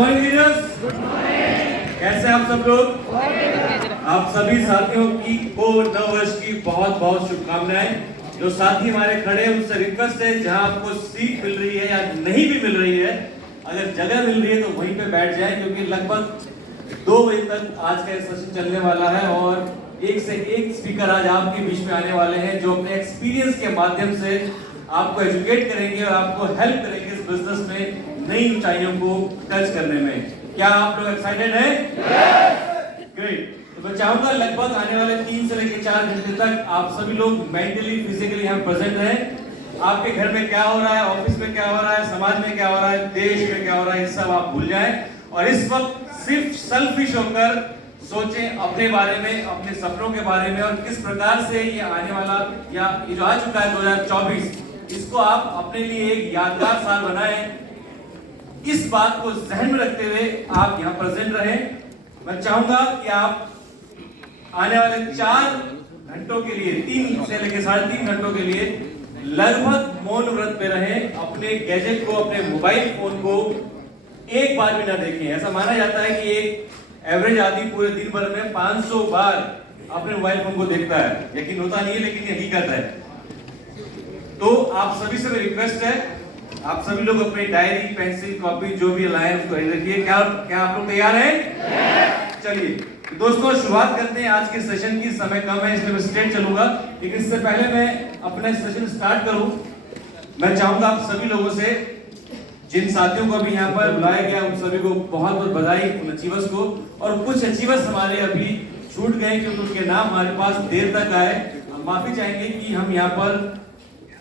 Morning leaders, कैसे आप सब लोग? आप सभी साथियों को नव वर्ष की बहुत बहुत शुभकामनाएं। जो साथी हमारे खड़े हैं उनसे रिक्वेस्ट है, जहां आपको सीट मिल रही है या नहीं भी मिल रही है, अगर जगह मिल रही है तो वहीं पे बैठ जाएं, क्योंकि लगभग 2 बजे तक आज का सेशन चलने वाला है और एक से एक स्पीकर आज आपके बीच में आने वाले हैं, जो अपने एक्सपीरियंस के माध्यम से आपको एजुकेट करेंगे और आपको हेल्प करेंगे इस बिजनेस में नई ऊंचाइयों को टच करने में। क्या आप लोग एक्साइटेड हैं? ग्रेट। तो मैं चाहूंगा लगभग आने वाले 3 से लेकर 4 घंटे तक आप सभी लोग मेंटली फिजिकली यहाँ प्रेजेंट रहें। आपके घर में क्या हो रहा है, ऑफिस में क्या हो रहा है, समाज में क्या हो रहा है, देश में क्या हो रहा है, ये सब आप भूल जाएं और इस वक्त सिर्फ सेल्फिश होकर सोचें अपने बारे में, अपने सपनों के बारे में और किस प्रकार से ये आने वाला या ये जो आ चुका है 2024, इसको आप अपने लिए एक यादगार साल बनाएं। इस बात को ध्यान में रखते हुए आप यहाँ प्रेजेंट रहें। मैं चाहूंगा कि आप आने वाले 4 घंटों के लिए, 3 से लेकर 3.5 घंटों के लिए लगभग मौन व्रत पे रहें। अपने गैजेट को, अपने मोबाइल फोन को एक बार भी ना देखें। ऐसा माना जाता है कि एक एवरेज आदमी पूरे दिन भर में 500 बार अपने मोबाइल फोन को देखता है। यकीन होता नहीं है, लेकिन ये हकीकत है। तो आप सभी से रिक्वेस्ट है, आप सभी लोग अपने डायरी, पेंसिल, कॉपी जो भी लाए उसको रखिए। क्या आप लोग तैयार हैं? चलिए दोस्तों, शुरुआत करते हैं आज के सेशन की। समय कम है इसलिए मैं स्ट्रेट चलूंगा, लेकिन इससे पहले मैं अपना सेशन स्टार्ट करूं, मैं चाहूंगा आप सभी लोगों से, जिन साथियों को अभी यहाँ पर बुलाया गया उन सभी को बहुत बहुत बधाई, उन अचीवर्स को। और कुछ अचीवर्स हमारे अभी छूट गए क्योंकि उनके नाम हमारे पास देर तक आए। हम माफी चाहेंगे कि हम यहाँ पर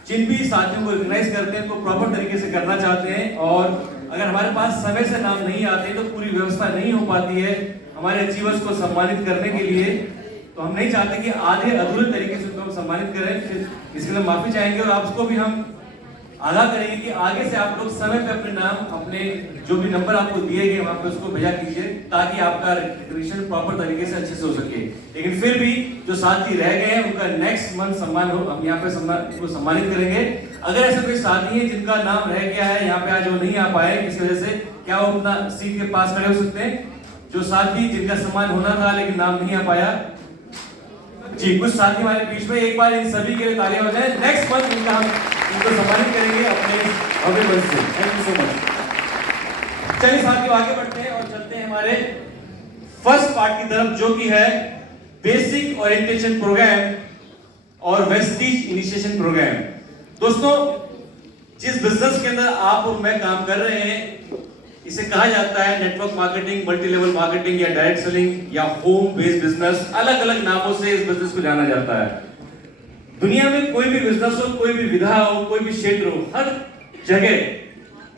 जिन भी साथियों को रिकॉग्नाइज करते हैं तो प्रॉपर तरीके से करना चाहते हैं, और अगर हमारे पास समय से नाम नहीं आते तो पूरी व्यवस्था नहीं हो पाती है हमारे अचीवर्स को सम्मानित करने के लिए। तो हम नहीं चाहते कि आधे अधूरे तरीके से उनको हम सम्मानित करें, इसके लिए माफी चाहेंगे। और आपको भी हम आगाह करेंगे कि आगे से आप लोग समय पे अपने नाम, अपने जो भी नंबर आपको दिए गए वहां पे उसको भेजा कीजिए, ताकि आपका रिकग्निशन प्रॉपर तरीके से अच्छे से हो सके। लेकिन फिर भी जो साथी रह गए हैं उनका नेक्स्ट मंथ सम्मान हो, हम यहाँ पे सम्मानित करेंगे। अगर ऐसे कोई साथी है जिनका नाम रह गया है यहाँ पे आज वो नहीं आ पाए किसी वजह से, क्या वो अपना सीट के पास खड़े हो सकते हैं? जो साथी जिनका सम्मान होना था लेकिन नाम नहीं आ पाया जी, कुछ साथी हमारे बीच में, एक बार इन सभी के लिए तालियां हो जाए। नेक्स्ट मंथ इनको सम्मानित करेंगे अपने भव्य मंच से। Thank you so much. चलिए साथियों आगे बढ़ते हैं और चलते हैं हमारे फर्स्ट पार्ट की तरफ, जो कि है बेसिक ओरिएंटेशन प्रोग्राम और वेस्टीज इनिशिएशन प्रोग्राम। दोस्तों, जिस बिजनेस के अंदर आप और मैं काम कर रहे हैं इसे कहा जाता है network marketing, multi level marketing या डायरेक्ट सेलिंग या होम बेस्ड बिजनेस। अलग अलग नामों से इस बिजनेस को जाना जाता है। दुनिया में कोई भी बिजनेस हो, कोई भी विधा हो, कोई भी क्षेत्र हो, हर जगह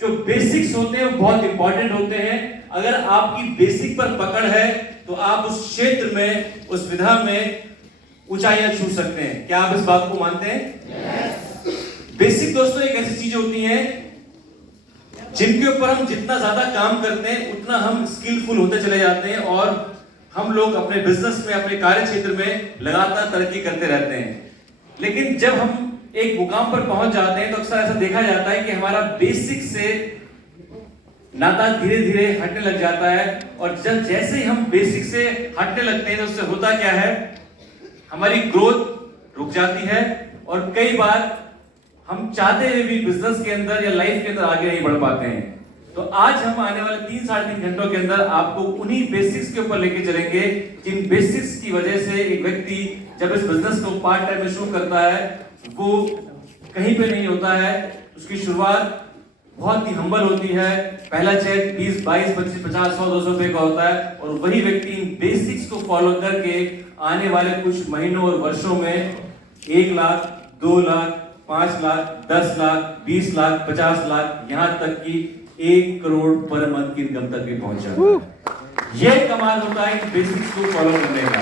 जो बेसिक्स होते हैं वो बहुत इंपॉर्टेंट होते हैं। अगर आपकी बेसिक पर पकड़ है तो आप उस क्षेत्र में, उस विधा में ऊंचाइयां छू सकते हैं। क्या आप इस बात को मानते हैं? बेसिक दोस्तों एक ऐसी चीज होती है जिनके ऊपर हम जितना ज्यादा काम करते हैं उतना हम स्किलफुल होते चले जाते हैं और हम लोग अपने बिजनेस में, अपने कार्य क्षेत्र में लगातार तरक्की करते रहते हैं। लेकिन जब हम एक मुकाम पर पहुंच जाते हैं तो अक्सर ऐसा देखा जाता है कि हमारा बेसिक से नाता धीरे धीरे हटने लग जाता है, और जब जैसे ही हम बेसिक से हटने लगते हैं तो उससे होता क्या है, हमारी ग्रोथ रुक जाती है और कई बार हम चाहते हुए भी बिजनेस के अंदर या लाइफ के अंदर आगे नहीं बढ़ पाते हैं। तो आज हम आने वाले 3 साढ़े 3 घंटों के अंदर आपको उन्हीं बेसिक्स के ऊपर लेके चलेंगे, जिन बेसिक्स की वजह से एक व्यक्ति जब इस बिजनेस को पार्ट टाइम में शुरू करता है वो कहीं पे नहीं होता है। उसकी शुरुआत बहुत ही हम्बल होती है। पहला चेक 20, 22, 25, 50, 100, 200 रुपए का होता है, और वही व्यक्ति इन बेसिक्स को फॉलो करके आने वाले कुछ महीनों और वर्षों में 1 लाख, 2 लाख, 5 लाख, 10 लाख, 20 लाख, 50 लाख, यहाँ तक कि 1 करोड़ पर मंथ की इनकम तक भी पहुंच जाता है। यह कमाल होता है बेसिक्स को फॉलो करने का।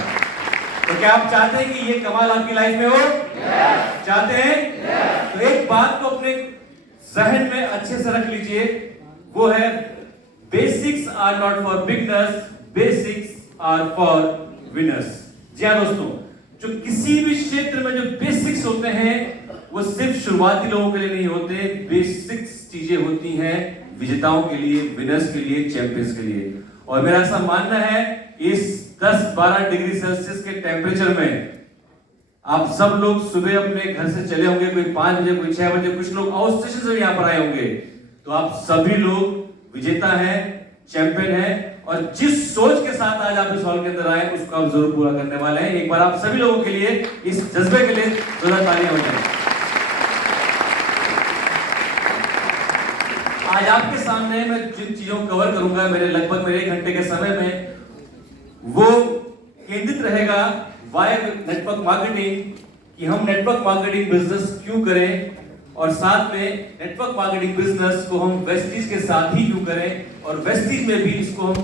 तो क्या आप चाहते हैं कि ये कमाल आपकी लाइफ में हो? चाहते हैं? तो एक बात को अपने जहन में अच्छे से रख लीजिए, वो है basics are not for beginners, basics are for winners. जी हाँ दोस्तों, जो किसी भी क्षेत्र में जो बेसिक्स होते हैं वो सिर्फ शुरुआती लोगों के लिए नहीं होते। बेसिक्स चीजें होती हैं विजेताओं के लिए, विनर्स के लिए, चैंपियंस के लिए। और मेरा ऐसा मानना है इस 10-12 डिग्री सेल्सियस के टेम्परेचर में आप सब लोग सुबह अपने घर से चले होंगे, कोई 5 बजे, कोई 6 बजे, कुछ लोग आउट स्टेशन से यहाँ पर आए होंगे। तो आप सभी लोग विजेता हैं, चैंपियन हैं, और जिस सोच के साथ आज आप इस हॉल के अंदर आए उसको आप जरूर पूरा करने वाले हैं। एक बार आप सभी लोगों के लिए, इस जज्बे के लिए जोरदार तालियां बजाएं। आज आपके सामने मैं जिन चीजों को कवर करूंगा लगभग मेरे 1 घंटे के समय में, वो केंद्रित रहेगा वाई नेटवर्क मार्केटिंग, कि हम नेटवर्क मार्केटिंग बिजनेस क्यों करें, और साथ में नेटवर्क मार्केटिंग बिजनेस को हम वेस्टीज के साथ ही क्यों करें, और वेस्टीज में भी इसको हम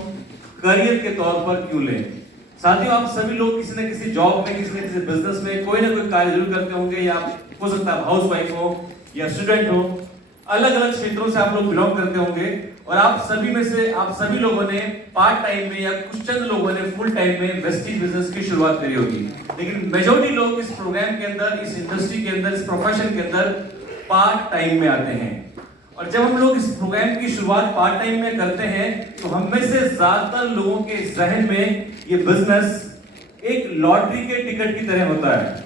करियर के तौर पर क्यों लें। साथियों, आप सभी लोग किसी न किसी जॉब में, किसी न किसी बिजनेस में कोई ना कोई कार्य जरूर करते होंगे, या हो सकता है हाउस वाइफ हो या स्टूडेंट हो, अलग अलग क्षेत्रों से आप लोग बिलोंग करते होंगे। और आप सभी लोगों ने पार्ट टाइम में या कुछ चंद लोगों ने फुल टाइम में वेस्टीज बिजनेस की शुरुआत करी होगी, लेकिन मेजॉरिटी लोग इस प्रोग्राम के अंदर, इस इंडस्ट्री के अंदर, इस प्रोफेशन के अंदर पार्ट टाइम में आते हैं। और जब हम लोग इस प्रोग्राम की शुरुआत पार्ट टाइम में करते हैं तो हम में से ज्यादातर लोगों के जहन में ये बिजनेस एक लॉटरी के टिकट की तरह होता है।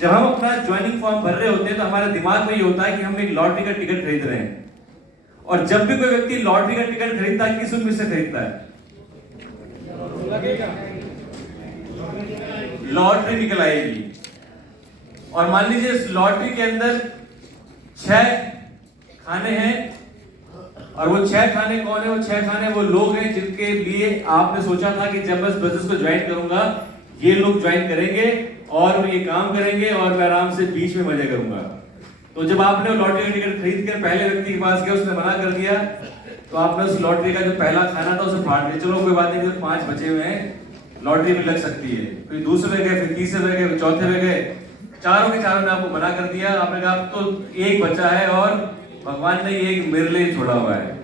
जब हम अपना ज्वाइनिंग फॉर्म भर रहे होते हैं तो हमारे दिमाग में ये होता है कि हम एक लॉटरी का टिकट खरीद रहे हैं। और जब भी कोई व्यक्ति लॉटरी का टिकट खरीदता है, किस उम्मीद से खरीदता है? लॉटरी निकल आएगी। और मान लीजिए इस लॉटरी के अंदर 6 खाने हैं, और वो 6 खाने कौन है? वो 6 खाने वो लोग हैं जिनके लिए आपने सोचा था कि जब मैं इस बिजनेस को ज्वाइन करूंगा, ये लोग ज्वाइन करेंगे और ये काम करेंगे और मैं आराम से बीच में मजे करूंगा। तो जब आपने लॉटरी का टिकट खरीद कर पहले व्यक्ति के पास गया, उसने मना कर दिया, तो आपने उस लॉटरी का जो पहला खाना था उसे फाड़ दिया। चलो कोई बात नहीं, 5 बचे हुए हैं, लॉटरी भी लग सकती है। फिर दूसरे में गए, फिर तीसरे में गए, चौथे में गए, चारों के चारों ने आपको मना कर दिया। आपने कहा तो एक बचा है और भगवान ने एक मेरे लिए छोड़ा हुआ है,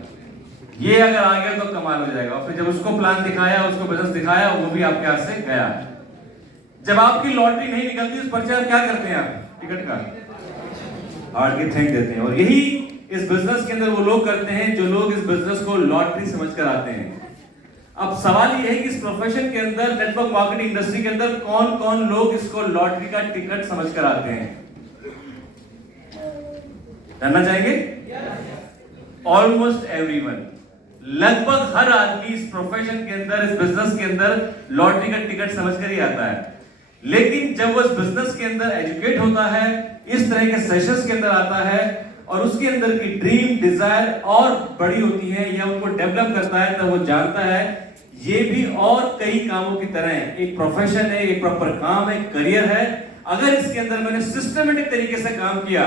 ये अगर आ गया तो कमाल हो जाएगा। फिर जब उसको प्लान दिखाया, उसको बिजनेस दिखाया, वो भी आपके हाथ से गया। जब आपकी लॉटरी नहीं निकलती उस पर आप क्या करते हैं? आप टिकट का हार्ड की थैंक देते हैं। और यही इस बिजनेस के अंदर वो लोग करते हैं जो लोग इस बिजनेस को लॉटरी समझकर आते हैं। अब सवाल ये है कि इस प्रोफेशन के अंदर, नेटवर्क मार्केटिंग इंडस्ट्री के अंदर कौन कौन लोग इसको लॉटरी का टिकट समझकर आते हैं? जानना चाहेंगे? ऑलमोस्ट एवरीवन, लगभग हर आदमी इस प्रोफेशन के अंदर, इस बिजनेस के अंदर लॉटरी का टिकट समझकर ही आता है। लेकिन जब वो इस बिजनेस के अंदर एजुकेट होता है, इस तरह के सेशंस के अंदर आता है और उसके अंदर की ड्रीम, डिजायर और बड़ी होती है या उनको डेवलप करता है, तब वो जानता है ये भी और कई कामों की तरह है, एक प्रोफेशन है, एक प्रॉपर काम है, करियर है। अगर इसके अंदर मैंने सिस्टमेटिक तरीके से काम किया,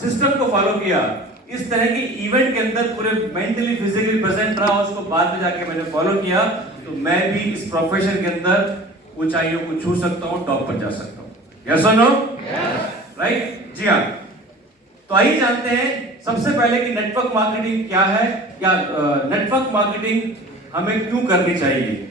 सिस्टम को फॉलो किया, इस तरह के इवेंट के अंदर पूरे मेंटली फिजिकली प्रेजेंट रहा, उसको बाद में जाके मैंने फॉलो किया, तो मैं भी इस प्रोफेशन के अंदर ऊंचाइयों को छू सकता हूं, टॉप पर जा सकता हूं। यस और नो? राइट? जी हाँ। तो आइए जानते हैं सबसे पहले कि नेटवर्क मार्केटिंग क्या है, या नेटवर्क मार्केटिंग हमें क्यों करनी चाहिए।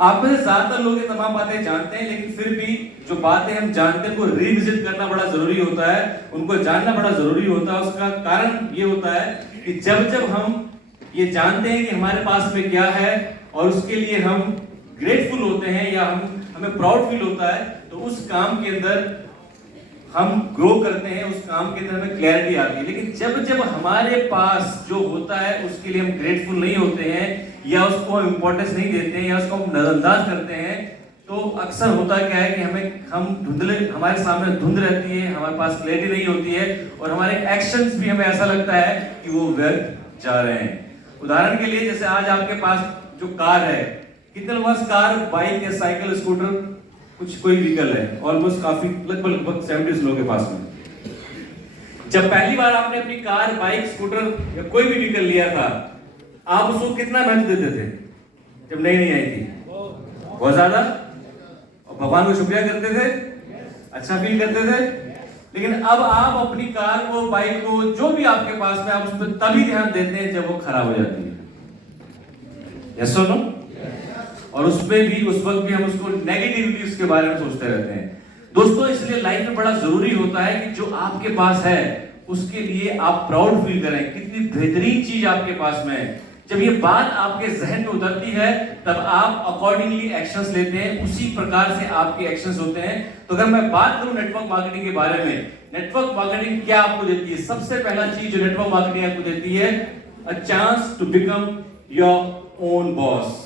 आप में से ज्यादातर लोग ये तमाम बातें जानते हैं, लेकिन फिर भी जो बातें हम जानते हैं उनको रिविजिट करना बड़ा जरूरी होता है, उनको जानना बड़ा जरूरी होता है। उसका कारण ये होता है कि जब जब हम ये जानते हैं कि हमारे पास में क्या है और उसके लिए हम ग्रेटफुल होते हैं या हमें प्राउड फील होता है, तो उस काम के अंदर हम ग्रो करते हैं, उस काम के अंदर हमें क्लैरिटी आती है। लेकिन जब जब हमारे पास जो होता है उसके लिए हम ग्रेटफुल नहीं होते हैं, या उसको हम इंपॉर्टेंस नहीं देते हैं, या उसको हम नजरअंदाज करते हैं, तो अक्सर होता क्या है कि हम धुंधले, हमारे सामने धुंध रहती है, हमारे पास क्लैरिटी नहीं होती है, और हमारे एक्शंस भी हमें ऐसा लगता है कि वो व्यर्थ जा रहे हैं। उदाहरण के लिए, जैसे आज आपके पास जो कार है, कितने लोगों के पास कार, बाइक या साइकिल, स्कूटर, कुछ कोई व्हीकल है? ऑलमोस्ट काफी, लगभग 70 लोगों के पास में। जब पहली बार आपने अपनी कार, बाइक, स्कूटर या कोई भी व्हीकल लिया था, आप उसको कितना महत्व देते थे जब नई नई आई थी? बहुत ज्यादा। और भगवान को शुक्रिया करते थे, अच्छा फील करते थे। लेकिन अब आप अपनी कार को, बाइक को, जो भी आपके पास में, आप उस पर तभी ध्यान देते हैं जब वो खराब हो जाती है। यस और नो? और उसमें भी, उस वक्त भी हम उसको नेगेटिवली उसके बारे में सोचते रहते हैं। दोस्तों, इसलिए लाइफ में बड़ा जरूरी होता है कि जो आपके पास है उसके लिए आप प्राउड फील करें, कितनी बेहतरीन चीज आपके पास में है। जब ये बात आपके जहन में उतरती है तब आप अकॉर्डिंगली एक्शंस लेते हैं, उसी प्रकार से आपके एक्शंस होते हैं। तो अगर मैं बात करूं नेटवर्क मार्केटिंग के बारे में, नेटवर्क मार्केटिंग क्या आपको देती है? सबसे पहला चीज जो नेटवर्क मार्केटिंग आपको देती है, a chance to become your own boss.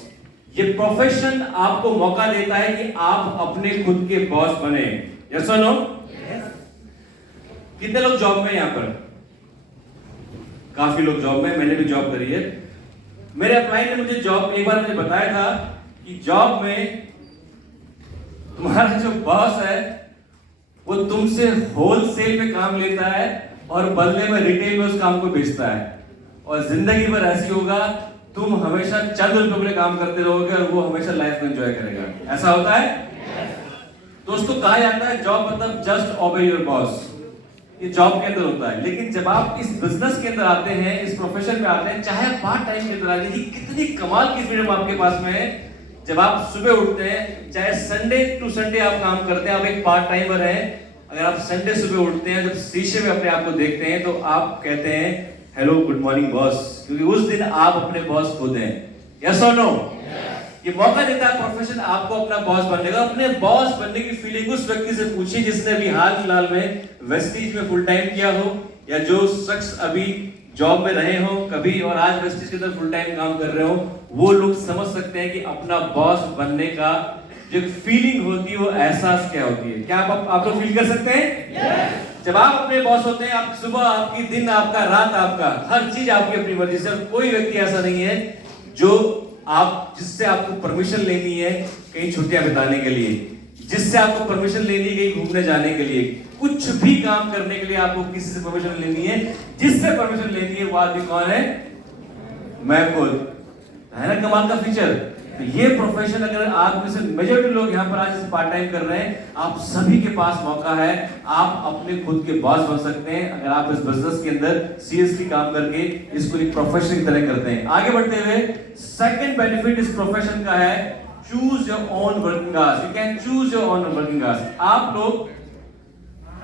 ये प्रोफेशन आपको मौका देता है कि आप अपने खुद के बॉस बने। यस और नो? कितने लोग जॉब में यहां पर? काफी लोग जॉब में, मैंने भी जॉब करी है। मेरे अपलाइन ने मुझे जॉब एक बार मुझे बताया था कि जॉब में तुम्हारा जो बॉस है वो तुमसे होलसेल में काम लेता है और बदले में रिटेल में उस काम को बेचता है, और जिंदगी भर ऐसी होगा, तुम हमेशा चंद रुपयों के लिए काम करते रहोगे और वो हमेशा लाइफ में एंजॉय करेगा। ऐसा होता है दोस्तों? कहा जाता है जॉब मतलब जस्ट ओबे योर बॉस, ये जॉब के अंदर होता है। लेकिन जब आप इस बिजनेस के अंदर आते हैं, इस प्रोफेशन में आते हैं, चाहे पार्ट टाइम के अंदर आ जाइए, कितनी कमाल की फ्रीडम आपके पास में है। जब आप सुबह उठते हैं, चाहे संडे टू संडे आप काम करते हैं, आप एक पार्ट टाइमर हैं, अगर आप संडे सुबह उठते हैं, जब शीशे में अपने आप को देखते हैं तो आप कहते हैं हेलो गुड मॉर्निंग बॉस, क्योंकि उस दिन आप अपने बॉस खुद हैं। यस और नो? ये मौका देता है प्रोफेशन आपको अपना बॉस बनने का। अपने बॉस बनने की फीलिंग उस व्यक्ति से पूछिए जिसने अभी हाल फिलहाल में वेस्टीज में फुल टाइम किया हो, या जो शख्स अभी जॉब में रहे हो कभी और आज वेस्टीज के अंदर फुल टाइम काम कर रहे हो। वो लोग समझ सकते हैं कि अपना बॉस बनने का जो फीलिंग होती है, वो एहसास क्या होती है। क्या आप लोग फील कर सकते हैं? जब आप अपने बॉस होते हैं, आप सुबह आपकी, दिन आपका, रात आपका, हर चीज आपकी अपनी मर्जी से। कोई व्यक्ति ऐसा नहीं है जो आप जिससे आपको परमिशन लेनी है कहीं छुट्टियां बिताने के लिए, जिससे आपको परमिशन लेनी है कहीं घूमने जाने के लिए, कुछ भी काम करने के लिए आपको किसी से परमिशन लेनी है। जिससे परमिशन लेनी है वो आदमी कौन है? मैं खुद। है ना कमाल का फीचर? तो ये प्रोफेशन अगर आप में से मेजॉरिटी लोग यहाँ पर आज पार्ट टाइम कर रहे हैं, आप सभी के पास मौका है, आप अपने खुद के बॉस बन सकते हैं अगर आप इस बिजनेस के अंदर सीरियसली काम करके इसको एक प्रोफेशन की तरह करते हैं। आगे बढ़ते हुए सेकंड बेनिफिट इस प्रोफेशन का है, choose your own working hours. You can choose your own working hours. आप लोग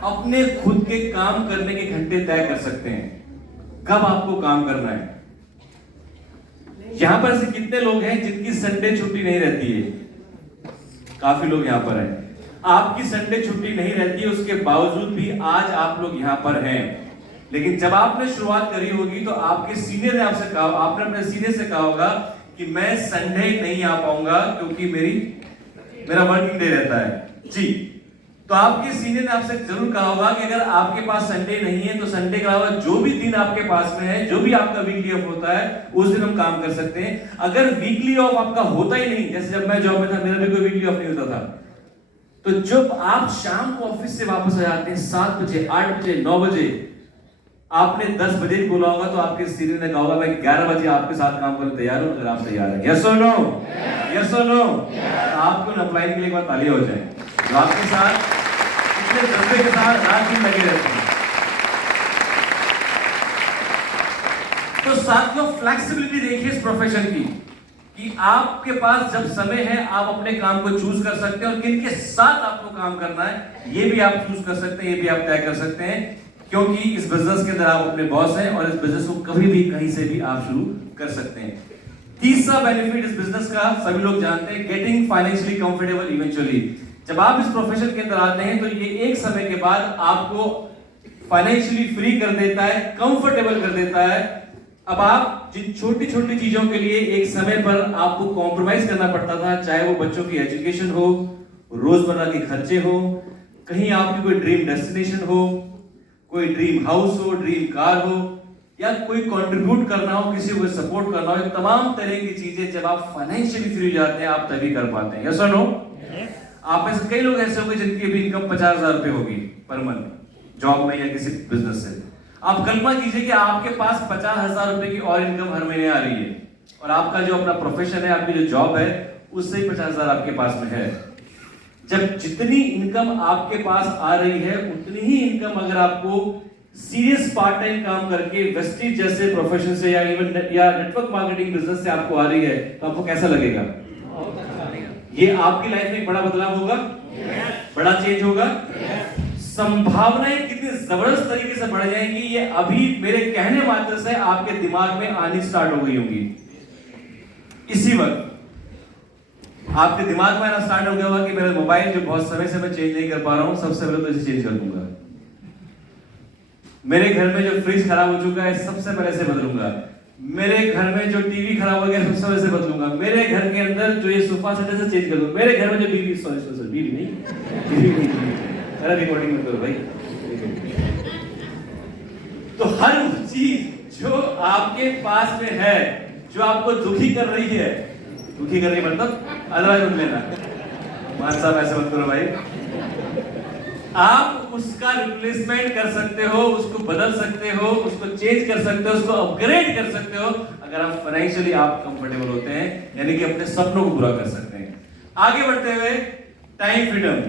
अपने खुद के काम करने के घंटे तय कर सकते हैं, कब आपको काम करना है। यहां पर ऐसे कितने लोग हैं जिनकी संडे छुट्टी नहीं रहती है? काफी लोग यहां पर हैं। आपकी संडे छुट्टी नहीं रहती है, उसके बावजूद भी आज आप लोग यहां पर हैं। लेकिन जब आपने शुरुआत करी होगी तो आपके सीनियर ने आपसे कहा, आपने अपने सीनियर से कहा होगा कि मैं संडे नहीं आ पाऊंगा क्योंकि मेरा वर्किंग डे रहता है जी। तो आपके सीनियर ने आपसे जरूर कहा होगा कि अगर आपके पास संडे नहीं है तो संडे के अलावा जो भी दिन आपके पास में है, जो भी आपका वीकली ऑफ होता है, उस दिन हम काम कर सकते हैं। अगर वीकली ऑफ आपका होता ही नहीं, जैसे जब मैं जॉब में था मेरा भी कोई वीकली ऑफ नहीं होता था, तो जब आप शाम को ऑफिस से वापस आ जाते हैं 7 बजे, 8 बजे, 9 बजे, आपने 10 बजे बोला होगा तो आपके सीनियर ने कहा होगा मैं 11 बजे आपके साथ काम करने तैयार हूं, अगर आप तैयार हैं। यस और नो? यस और नो? आपको अप्लाई के लिए एक बार तालियां हो जाए जो आपके साथ इतने जज्बे के साथ रात दिन लगे रहते हैं। तो साथियों, फ्लेक्सिबिलिटी देखिए इस प्रोफेशन की, कि आपके पास जब समय है आप अपने काम को चूज कर सकते हैं और किन के साथ आपको काम करना है ये भी आप चूज कर सकते हैं, ये भी आप तय कर सकते हैं, क्योंकि इस बिजनेस के अंदर आप अपने बॉस हैं और इस बिजनेस को कभी भी कहीं से भी आप शुरू कर सकते हैं। तीसरा बेनिफिट इस बिजनेस का सभी लोग जानते हैं, गेटिंग फाइनेंशियली कंफर्टेबल इवेंचुअली। जब आप इस प्रोफेशन के अंदर आते हैं तो ये एक समय के बाद आपको फाइनेंशियली फ्री कर देता है, कंफर्टेबल कर देता है। अब आप जिन छोटी छोटी चीजों के लिए एक समय पर आपको कॉम्प्रोमाइज करना पड़ता था, चाहे वो बच्चों की एजुकेशन हो, रोजमर्रा के खर्चे हो, कहीं आपकी कोई ड्रीम डेस्टिनेशन हो, कोई ड्रीम हाउस हो, ड्रीम कार हो, या कोई कंट्रीब्यूट करना हो, किसी को सपोर्ट करना हो, तमाम तरह की चीजें जब आप फाइनेंशियली फ्री हो जाते हैं आप तभी कर पाते हैं। यस और नो? आप में से कई लोग ऐसे होंगे जिनकी अभी इनकम 50,000 रुपए होगी पर मंथ जॉब में या किसी बिजनेस से। आप कल्पना कीजिए कि आपके पास 50,000 रुपए की और इनकम हर महीने आ रही है और आपका जो अपना प्रोफेशन है, आपकी जो जॉब है, उससे ही 50,000 आपके पास में है। जब जितनी इनकम आपके पास आ रही है उतनी ही इनकम अगर आपको सीरियस पार्ट टाइम काम करके वेस्टीज जैसे प्रोफेशन से या इवन या नेटवर्क मार्केटिंग बिजनेस से आपको आ रही है तो आपको कैसा लगेगा? ये आपकी लाइफ में एक बड़ा बदलाव होगा, बड़ा चेंज होगा। संभावनाएं कितनी जबरदस्त तरीके से बढ़ जाएंगी, ये अभी मेरे कहने मात्र से आपके दिमाग में आनी स्टार्ट हो गई होगी। इसी वक्त आपके दिमाग में आना स्टार्ट हो गया होगा कि मेरा मोबाइल जो बहुत समय से मैं चेंज नहीं कर पा रहा हूं, सबसे पहले तो इसे चेंज कर दूंगा। मेरे घर में जो फ्रिज खराब हो चुका है, सबसे पहले से बदलूंगा। मेरे घर में जो टीवी खराब हो गया, सबसे पहले से बदलूंगा। मेरे घर के अंदर जो ये सोफा सेट है, से चेंज कर दूंगा। मेरे घर में जो बीवी, सॉरी बीवी नहीं, अरे रिकॉर्डिंग मत करो भाई। तो हर चीज जो आपके पास में है, जो आपको दुखी कर रही है, दुखी कर रही मतलब अदरवाइज मत लेना, मान साहब ऐसे मत करो भाई। आप उसका रिप्लेसमेंट कर सकते हो, उसको बदल सकते हो, उसको चेंज कर सकते हो, उसको अपग्रेड कर सकते हो, अगर आप फाइनेंशियली आप कंफर्टेबल होते हैं, यानी कि अपने सपनों को पूरा कर सकते हैं। आगे बढ़ते हुए टाइम फ्रीडम।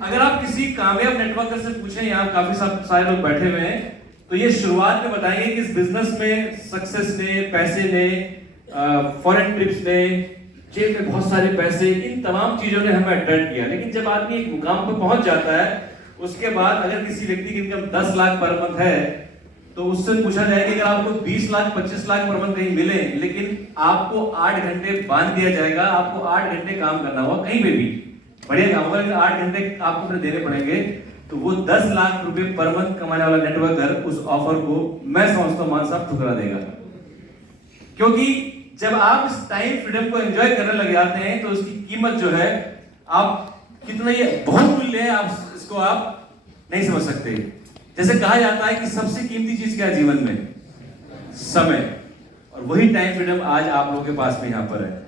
अगर आप किसी कामयाब नेटवर्कर से पूछें, यहाँ काफी सारे लोग बैठे हुए हैं, तो ये शुरुआत में बताएंगे कि इस बिजनेस में सक्सेस ने, पैसे ने, फॉरेन ट्रिप्स ने, जेब में बहुत सारे पैसे, इन तमाम चीजों ने हमें अट्रैक्ट किया। लेकिन जब आदमी एक मुकाम पर पहुंच जाता है, उसके बाद अगर किसी व्यक्ति की इनकम 10 लाख पर मंथ है, तो उससे पूछा जाए कि अगर आपको 20 लाख 25 लाख पर मंथ कहीं मिले, लेकिन आपको 8 घंटे बांध दिया जाएगा, आपको 8 घंटे काम करना होगा कहीं पे भी, बढ़िया काम होगा, लेकिन 8 घंटे आपको अपने देने पड़ेंगे, तो वो 10 लाख रुपए पर मंथ कमाने वाला नेटवर्कर उस ऑफर को मैं समझता हूं मान साहब ठुकरा देगा। क्योंकि जब आप इस टाइम फ्रीडम को एंजॉय करने लग जाते हैं, तो उसकी कीमत जो है, आप कितना ये बहुमूल्य है, आप इसको आप नहीं समझ सकते। जैसे कहा जाता है कि सबसे कीमती चीज क्या है जीवन में? समय। और वही टाइम फ्रीडम आज आप लोगों के पास में यहां पर है।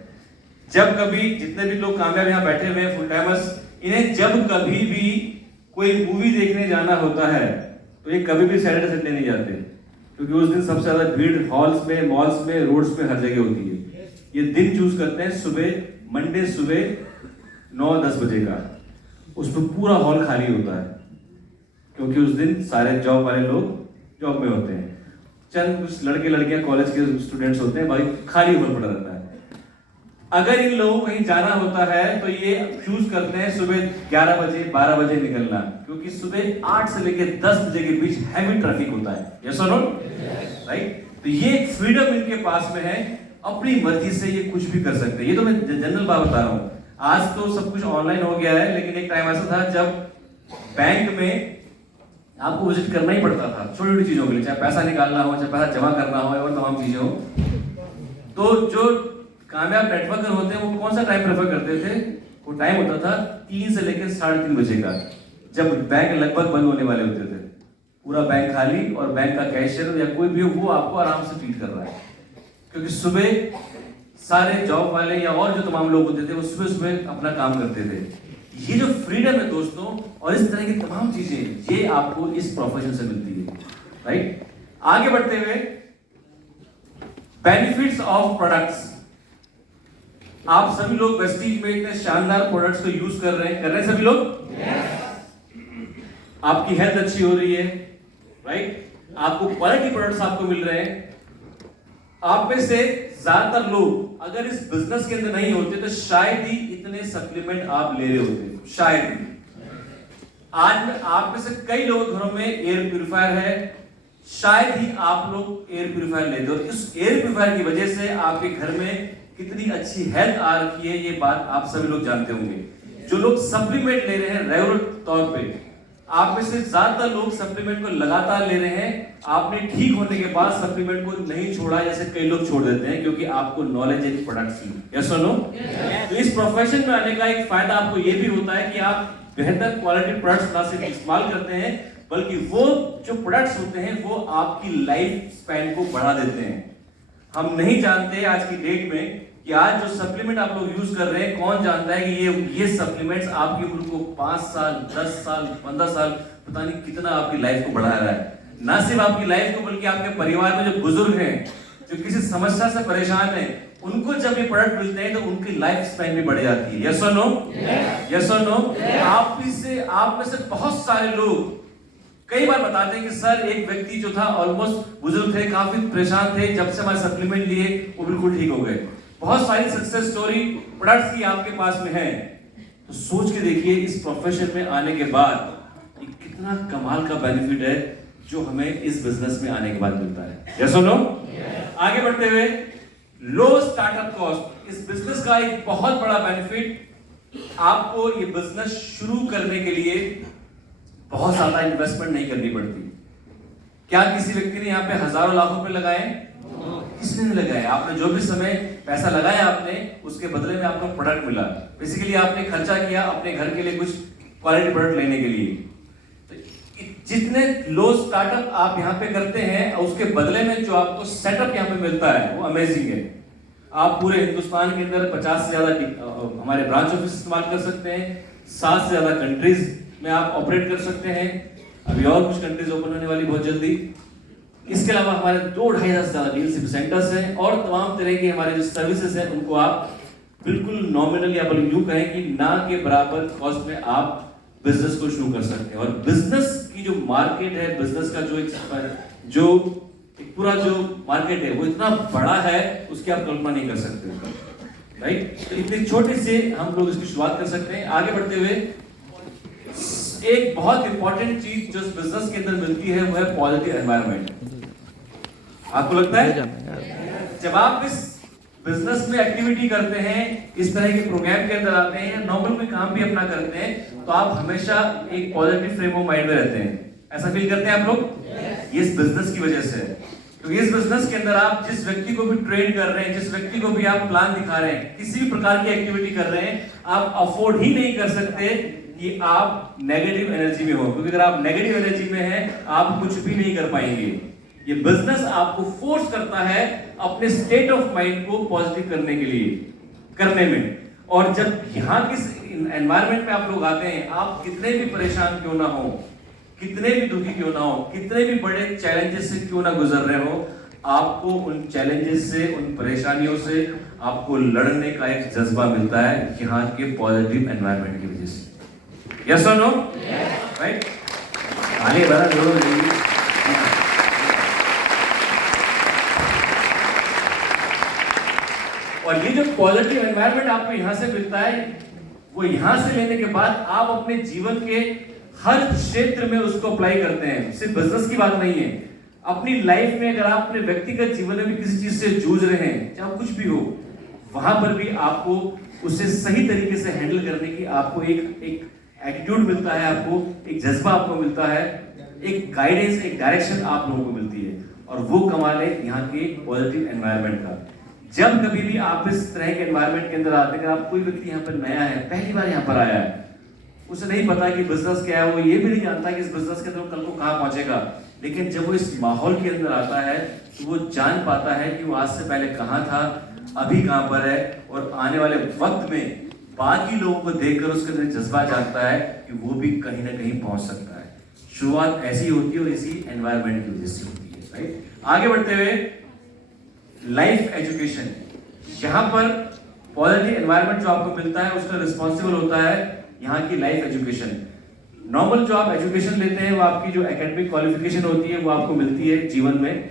जब कभी जितने भी लोग कामयाब यहां बैठे हुए हैं फुल टाइमर्स, इन्हें जब कभी भी कोई मूवी देखने जाना होता है, तो ये कभी भी सैटरडे संडे नहीं जाते, क्योंकि उस दिन सबसे ज्यादा भीड़ हॉल्स में, मॉल्स में, रोड्स में, हर जगह होती है। ये दिन चूज करते हैं सुबह, मंडे सुबह 9-10 बजे का, उस पर पूरा हॉल खाली होता है, क्योंकि उस दिन सारे जॉब वाले लोग जॉब में होते हैं, चंद कुछ लड़के लड़कियां कॉलेज के स्टूडेंट्स होते हैं, भाई खाली हॉल पड़ा रहता है। अगर इन लोगों को कहीं जाना होता है, तो ये चूज करते हैं सुबह 11 बजे 12 बजे निकलना, क्योंकि सुबह 8 से लेकर 10 बजे के बीच हैवी ट्रैफिक होता है। यस और नो? राइट? तो ये एक फ्रीडम इनके पास में है, अपनी मर्जी से ये कुछ भी कर सकते हैं। ये तो मैं जनरल बात बता रहा हूँ। आज तो सब कुछ ऑनलाइन हो गया है, लेकिन एक टाइम ऐसा था जब बैंक में आपको विजिट करना ही पड़ता था छोटी छोटी चीजों के लिए, चाहे पैसा निकालना हो, चाहे पैसा जमा करना हो, और तमाम चीजें हो। तो जो कामयाब नेटवर्कर होते हैं, वो कौन सा टाइम प्रेफर करते थे? वो टाइम होता था 3 से लेकर 3:30 बजे का, जब बैंक लगभग बंद होने वाले होते थे, पूरा बैंक खाली, और बैंक का कैशियर या कोई भी हो, वो आपको आराम से ट्रीट कर रहा है, क्योंकि सुबह सारे जॉब वाले या और जो तमाम लोग होते थे, वो सुबह सुबह अपना काम करते थे। ये जो फ्रीडम है दोस्तों, और इस तरह की तमाम चीजें, ये आपको इस प्रोफेशन से मिलती है। राइट? आगे बढ़ते हुए बेनिफिट्स ऑफ प्रोडक्ट्स। आप सभी लोग वेस्टीज में इतने शानदार प्रोडक्ट्स को यूज कर रहे हैं सभी लोग? आपकी हेल्थ अच्छी हो रही है, राइट? आपको क्वालिटी प्रोडक्ट्स आपको मिल रहे हैं। आप में से ज्यादातर लोग अगर इस बिजनेस के अंदर नहीं होते, तो शायद ही इतने सप्लीमेंट आप ले रहे होते, शायद ही। आज आप में से कई लोगों के घरों में एयर प्यूरिफायर है, शायद ही आप लोग एयर प्यूरिफायर लेते हो। इस एयर प्यूरिफायर की वजह से आपके घर में कितनी अच्छी हेल्थ आ रखी है, ये बात आप सभी लोग जानते होंगे। जो लोग सप्लीमेंट ले रहे हैं रेगुलर तौर पे, आप में से ज्यादातर लोग सप्लीमेंट को लगातार ले रहे हैं। आपने ठीक होने के बाद सप्लीमेंट को नहीं छोड़ा, जैसे कई लोग छोड़ देते हैं, क्योंकि आपको नॉलेज है प्रोडक्ट्स की। यस और नो? तो इस प्रोफेशन में आने का एक फायदा आपको ये भी होता है कि आप बेहतर क्वालिटी प्रोडक्ट्स ना सिर्फ इस्तेमाल करते हैं, बल्कि वो जो प्रोडक्ट्स होते हैं वो आपकी लाइफ स्पैन को बढ़ा देते हैं। हम नहीं जानते आज की डेट में कि आज जो सप्लीमेंट आप लोग यूज कर रहे हैं, कौन जानता है कि ये सप्लीमेंट्स आपकी उम्र को 5 साल 10 साल 15 साल पता नहीं कितना आपकी लाइफ को बढ़ा रहा है। ना सिर्फ आपकी लाइफ को, बल्कि आपके परिवार में जो बुजुर्ग हैं, जो किसी समस्या से परेशान हैं, उनको जब ये प्रोडक्ट मिलते हैं तो उनकी लाइफ स्पैन भी बढ़ जाती है। यस और नो? यस और नो? आप में से बहुत सारे लोग कई बार बताते हैं कि सर एक व्यक्ति जो था ऑलमोस्ट बुजुर्ग थे, काफी परेशान थे, जब से हमारे सप्लीमेंट लिए वो बिल्कुल ठीक हो गए। बहुत सारी सक्सेस स्टोरी प्रोडक्ट्स की आपके पास में है। तो सोच के देखिए इस प्रोफेशन में आने के बाद कितना कितना कमाल का बेनिफिट है जो हमें इस बिजनेस में आने के बाद मिलता है। यस और नो? आगे बढ़ते हुए, लो स्टार्टअप कॉस्ट, इस बिजनेस का एक बहुत बड़ा बेनिफिट, आपको ये बिजनेस शुरू करने के लिए बहुत ज्यादा इन्वेस्टमेंट नहीं करनी पड़ती। क्या किसी व्यक्ति ने यहाँ पे हजारों लाखों रुपए लगाए? किसने नहीं लगाए। आपने जो भी समय पैसा लगाया आपने, उसके बदले में आपको प्रोडक्ट मिला। बेसिकली आपने खर्चा किया अपने घर के लिए कुछ क्वालिटी प्रोडक्ट लेने के लिए। तो जितने लो स्टार्टअप आप यहाँ पे करते हैं, उसके बदले में जो आपको सेटअप यहाँ पे मिलता है वो अमेजिंग है। आप पूरे हिंदुस्तान के अंदर 50 से ज्यादा हमारे ब्रांच ऑफिस इस्तेमाल कर सकते हैं, 7 से ज्यादा कंट्रीज में आप ऑपरेट कर सकते हैं। अभी और कुछ कंट्रीज ओपन होने वाली बहुत जल्दी। इसके अलावा हमारे 2-2.5 से ज्यादा डीलरशिप सेंटर्स हैं और तमाम तरह की हमारे जो सर्विसेज हैं उनको आप बिल्कुल नॉमिनल या बल्कि यूं कहें कि ना के बराबर कॉस्ट में आप बिजनेस को शुरू कर सकते हैं। और बिजनेस की जो मार्केट है, बिजनेस का जो एक पूरा जो मार्केट है वो इतना बड़ा है, उसकी आप कल्पना नहीं कर सकते, राइट? तो इतने छोटे से हम लोग इसकी शुरुआत कर सकते हैं। आगे बढ़ते हुए, एक बहुत इंपॉर्टेंट चीज जो इस बिजनेस के अंदर मिलती है वो है पॉजिटिव एनवायरनमेंट। आपको लगता है जब आप इस बिजनेस में एक्टिविटी करते हैं, इस तरह के प्रोग्राम के अंदर आते हैं, नॉर्मल कोई काम भी अपना करते हैं, तो आप हमेशा एक पॉजिटिव फ्रेम ऑफ माइंड में रहते हैं। ऐसा फील करते हैं आप लोग? ये इस बिजनेस की वजह से है। क्योंकि इस बिजनेस के अंदर आप जिस व्यक्ति को भी ट्रेन कर रहे हैं, जिस व्यक्ति को भी आप प्लान दिखा रहे हैं, किसी भी प्रकार की एक्टिविटी कर रहे हैं, आप अफोर्ड ही नहीं कर सकते कि आप नेगेटिव एनर्जी में हो। क्योंकि अगर आप नेगेटिव एनर्जी में हैं, आप कुछ भी नहीं कर पाएंगे। ये बिजनेस आपको फोर्स करता है अपने स्टेट ऑफ माइंड को पॉजिटिव करने के लिए, करने में। और जब यहाँ किस एनवायरनमेंट में आप लोग आते हैं, आप कितने भी परेशान क्यों ना हो, कितने भी दुखी क्यों ना हो, कितने भी बड़े चैलेंजेस से क्यों ना गुजर रहे हो, आपको उन चैलेंजेस से, उन परेशानियों से आपको लड़ने का एक जज्बा मिलता है यहाँ के पॉजिटिव एनवायरनमेंट की वजह से। यस और नो? राइट? आगे बढ़ा जरूर। और ये जो पॉजिटिव एनवायरनमेंट आपको यहां से मिलता है, वो यहां से लेने के बाद आप अपने जीवन के हर क्षेत्र में उसको अप्लाई करते हैं। सिर्फ बिजनेस की बात नहीं है, अपनी लाइफ में अगर आप अपने व्यक्तिगत जीवन में भी किसी चीज से जूझ रहे हैं, चाहे कुछ भी हो, वहां पर भी आपको उसे सही तरीके से हैंडल करने की आपको एक एटीट्यूड मिलता है, आपको एक जज्बा आपको मिलता है, एक गाइडेंस, एक डायरेक्शन आप लोगों को मिलती है। और वो कमाल है यहाँ के पॉजिटिव एनवायरनमेंट का। जब कभी भी आप इस तरह के एनवायरनमेंट के अंदर आते हैं, आप कोई व्यक्ति यहाँ पर नया है, पहली बार यहाँ पर आया है, उसे नहीं पता कि बिजनेस क्या है, वो ये भी नहीं जानता कि इस बिजनेस के अंदर कल को कहाँ पहुंचेगा, लेकिन जब वो इस माहौल के अंदर आता है तो वो जान पाता है कि वो आज से पहले कहाँ था, अभी कहाँ पर है, और आने वाले वक्त में बाकी लोगों को देखकर उसके अंदर जज्बा जागता है कि वो भी कहीं ना कहीं पहुंच सकता है। शुरुआत ऐसी होती है और इसी एनवायरनमेंट की वजह से होती है, राइट? आगे बढ़ते हुए, लाइफ एजुकेशन, यहाँ पर पॉजिटिव एनवायरनमेंट जो आपको मिलता है उसका रिस्पॉन्सिबल होता है यहाँ की लाइफ एजुकेशन। नॉर्मल जो आप एजुकेशन लेते हैं वो आपकी जो एकेडमिक क्वालिफिकेशन होती है वो आपको मिलती है जीवन में।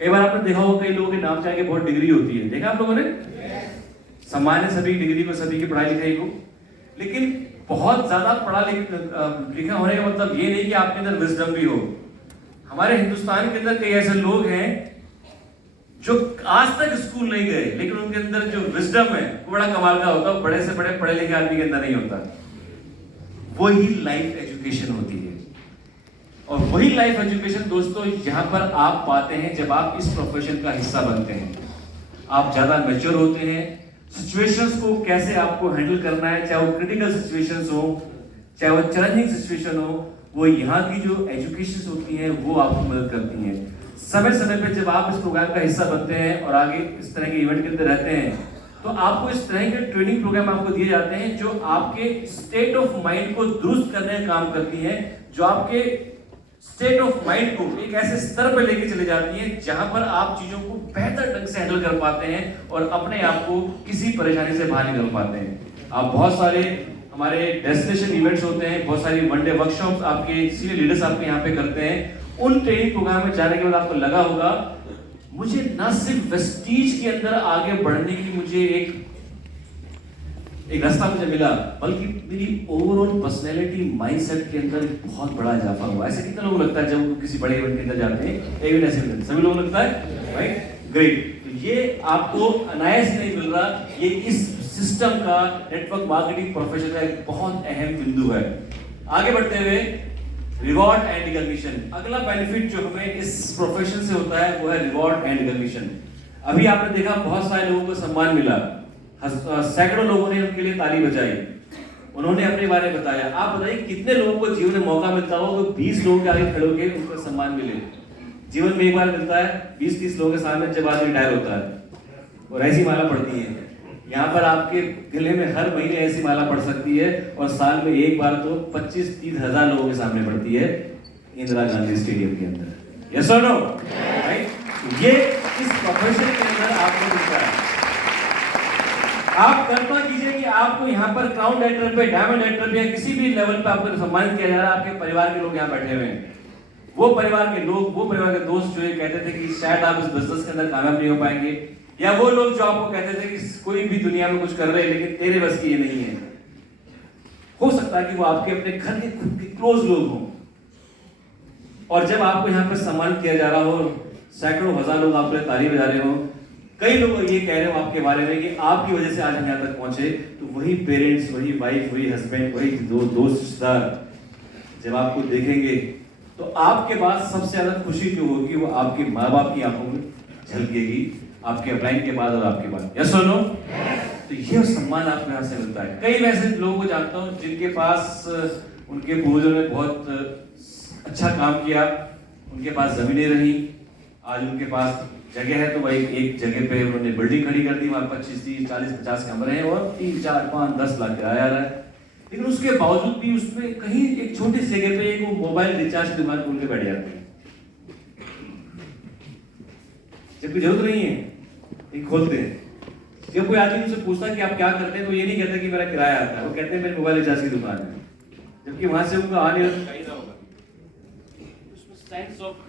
कई बार आपने देखा होगा कई लोगों के नाम से आगे बहुत डिग्री होती है, देखा आप लोगों ने? सम्मान है सभी डिग्री को, सभी की पढ़ाई लिखाई को, लेकिन बहुत ज्यादा पढ़ा लिखा होने का मतलब ये नहीं कि आपके अंदर विजडम भी हो। हमारे हिंदुस्तान के अंदर कई ऐसे लोग हैं जो आज तक स्कूल नहीं गए, लेकिन उनके अंदर जो विजडम है वो बड़ा कमाल का होता है, बड़े से बड़े पढ़े लिखे आदमी के अंदर नहीं होता। वही लाइफ एजुकेशन होती है। और वही लाइफ एजुकेशन दोस्तों यहाँ पर आप पाते हैं जब आप इस प्रोफेशन का हिस्सा बनते हैं। आप ज्यादा मैच्योर होते हैं, सिचुएशंस को कैसे आपको हैंडल करना है, चाहे वो क्रिटिकल सिचुएशंस हो, चाहे वो चैलेंजिंग सिचुएशन हो, वो यहाँ की जो एजुकेशन होती हैं वो आपको मदद करती हैं। समय समय पे जब आप इस प्रोग्राम का हिस्सा बनते हैं और आगे इस तरह के इवेंट के अंदर रहते हैं, तो आपको इस तरह के ट्रेनिंग प्रोग्राम आपको दिए जाते हैं जो आपके स्टेट ऑफ माइंड को दुरुस्त करने का काम करती हैं, जो आपके स्टेट ऑफ माइंड को एक ऐसे स्तर पर लेके चले जाती हैं जहां पर आप चीजों को बेहतर ढंग से हैंडल कर पाते हैं और अपने आप को किसी परेशानी से बाहर निकल पाते हैं। आप बहुत सारे हमारे डेस्टिनेशन इवेंट्स होते हैं, बहुत सारी वन डे वर्कशॉप्स आपके सीनियर लीडर्स आपके यहाँ पे करते हैं। उन ट्रेनिंग प्रोग्राम में जाने के बाद आपको लगा होगा मुझे न सिर्फ वेस्टीज के अंदर आगे बढ़ने की मुझे एक रास्ता मुझे मिला, बल्कि मेरी ओवरऑल पर्सनैलिटी माइंडसेट के अंदर बहुत बड़ा इजाफा हुआ। ऐसे कितने लोगों को लगता है जब वो किसी बड़े इवेंट के अंदर जाते हैं, इवेंट ऐसे इवेंट सभी लोगों को लगता है, राइट? ग्रेट। तो ये आपको अनायास नहीं मिल रहा, ये इस सिस्टम का, नेटवर्क मार्केटिंग प्रोफेशन का एक बहुत अहम बिंदु है। आगे बढ़ते हुए रिवॉर्ड एंड रिकॉग्निशन, अगला बेनिफिट जो हमें इस प्रोफेशन से होता है वो है रिवॉर्ड एंड रिकॉग्निशन। अभी आपने देखा बहुत सारे लोगों को सम्मान मिला, सैकड़ों लोगों ने उनके लिए ताली बजाई, उन्होंने अपने बारे में बताया। आप बताइए कितने लोगों को जीवन में मौका मिलता हो तो 20 लोगों के आगे खड़े होकर उनको सम्मान मिले। जीवन में एक बार मिलता है, 20-30 लोगों के सामने जब आदमी रिटायर होता है और ऐसी माला पड़ती है। यहाँ पर आपके गले में हर महीने ऐसी माला पड़ सकती है और साल में एक बार तो 25-30 हजार लोगों के सामने पड़ती है इंदिरा गांधी स्टेडियम के अंदर। यस और नो? राइट? ये इस प्रोफेशन के अंदर आपको मिलता है। आप कल्पना कीजिए कि आपको यहाँ पर क्राउन लेटर पे, डायमंड लेटर पे या किसी भी लेवल पे आपको सम्मानित किया जा रहा है, आपके परिवार के लोग यहाँ बैठे हुए हैं। वो परिवार के लोग, वो परिवार के दोस्त जो ये कहते थे कि शायद आप इस बिजनेस के अंदर कामयाब नहीं हो पाएंगे, या वो लोग जो आपको कहते थे कि कोई भी दुनिया में कुछ कर रहे हैं लेकिन तेरे बस की ये नहीं है, हो सकता है कि वो आपके अपने घर के खुद के क्लोज लोग हों। और जब आपको यहाँ पर सम्मानित किया जा रहा हो, सैकड़ों हजार लोग आप पर ताली बजा रहे हो, कई लोग ये कह रहे हो आपके बारे में कि आपकी वजह से आज हम यहाँ तक पहुंचे, तो वही पेरेंट्स, वही वाइफ, वही हस्बैंड, वही दोस्त रिश्तेदार जब आपको देखेंगे तो आपके बाद सबसे ज्यादा खुशी जो होगी वो आपके माँ बाप की आंखों में झलकेगी, आपके अपलाइन के बाद और आपके बाद। यस और नो? तो ये सम्मान आपको यहाँ से मिलता है। कई वैसे लोगों को जानता हूँ जिनके पास उनके पूर्वजों ने बहुत अच्छा काम किया, उनके पास जमीनें रही, आज उनके पास जगह है तो वही एक जगह पे उन्होंने बिल्डिंग खड़ी कर दी, वहां 25, 30, 40, 50 कमरे हैं और 3, 4, 5, 10 लाख किराया आ रहा है। लेकिन उसके बावजूद भी उसमें कहीं एक छोटी सी जगह पे एक वो मोबाइल रिचार्ज की दुकान खोल के बैठ जाते हैं, जबकि जरूरत नहीं है, एक खोलते हैं। जब कोई आदमी उनसे पूछता है कि आप क्या करते हैं तो ये नहीं कहता कि मेरा किराया आता है, वो कहते हैं मेरी मोबाइल रिचार्ज की दुकान है, जबकि वहां से उनका आने फायदा होगा। उसमें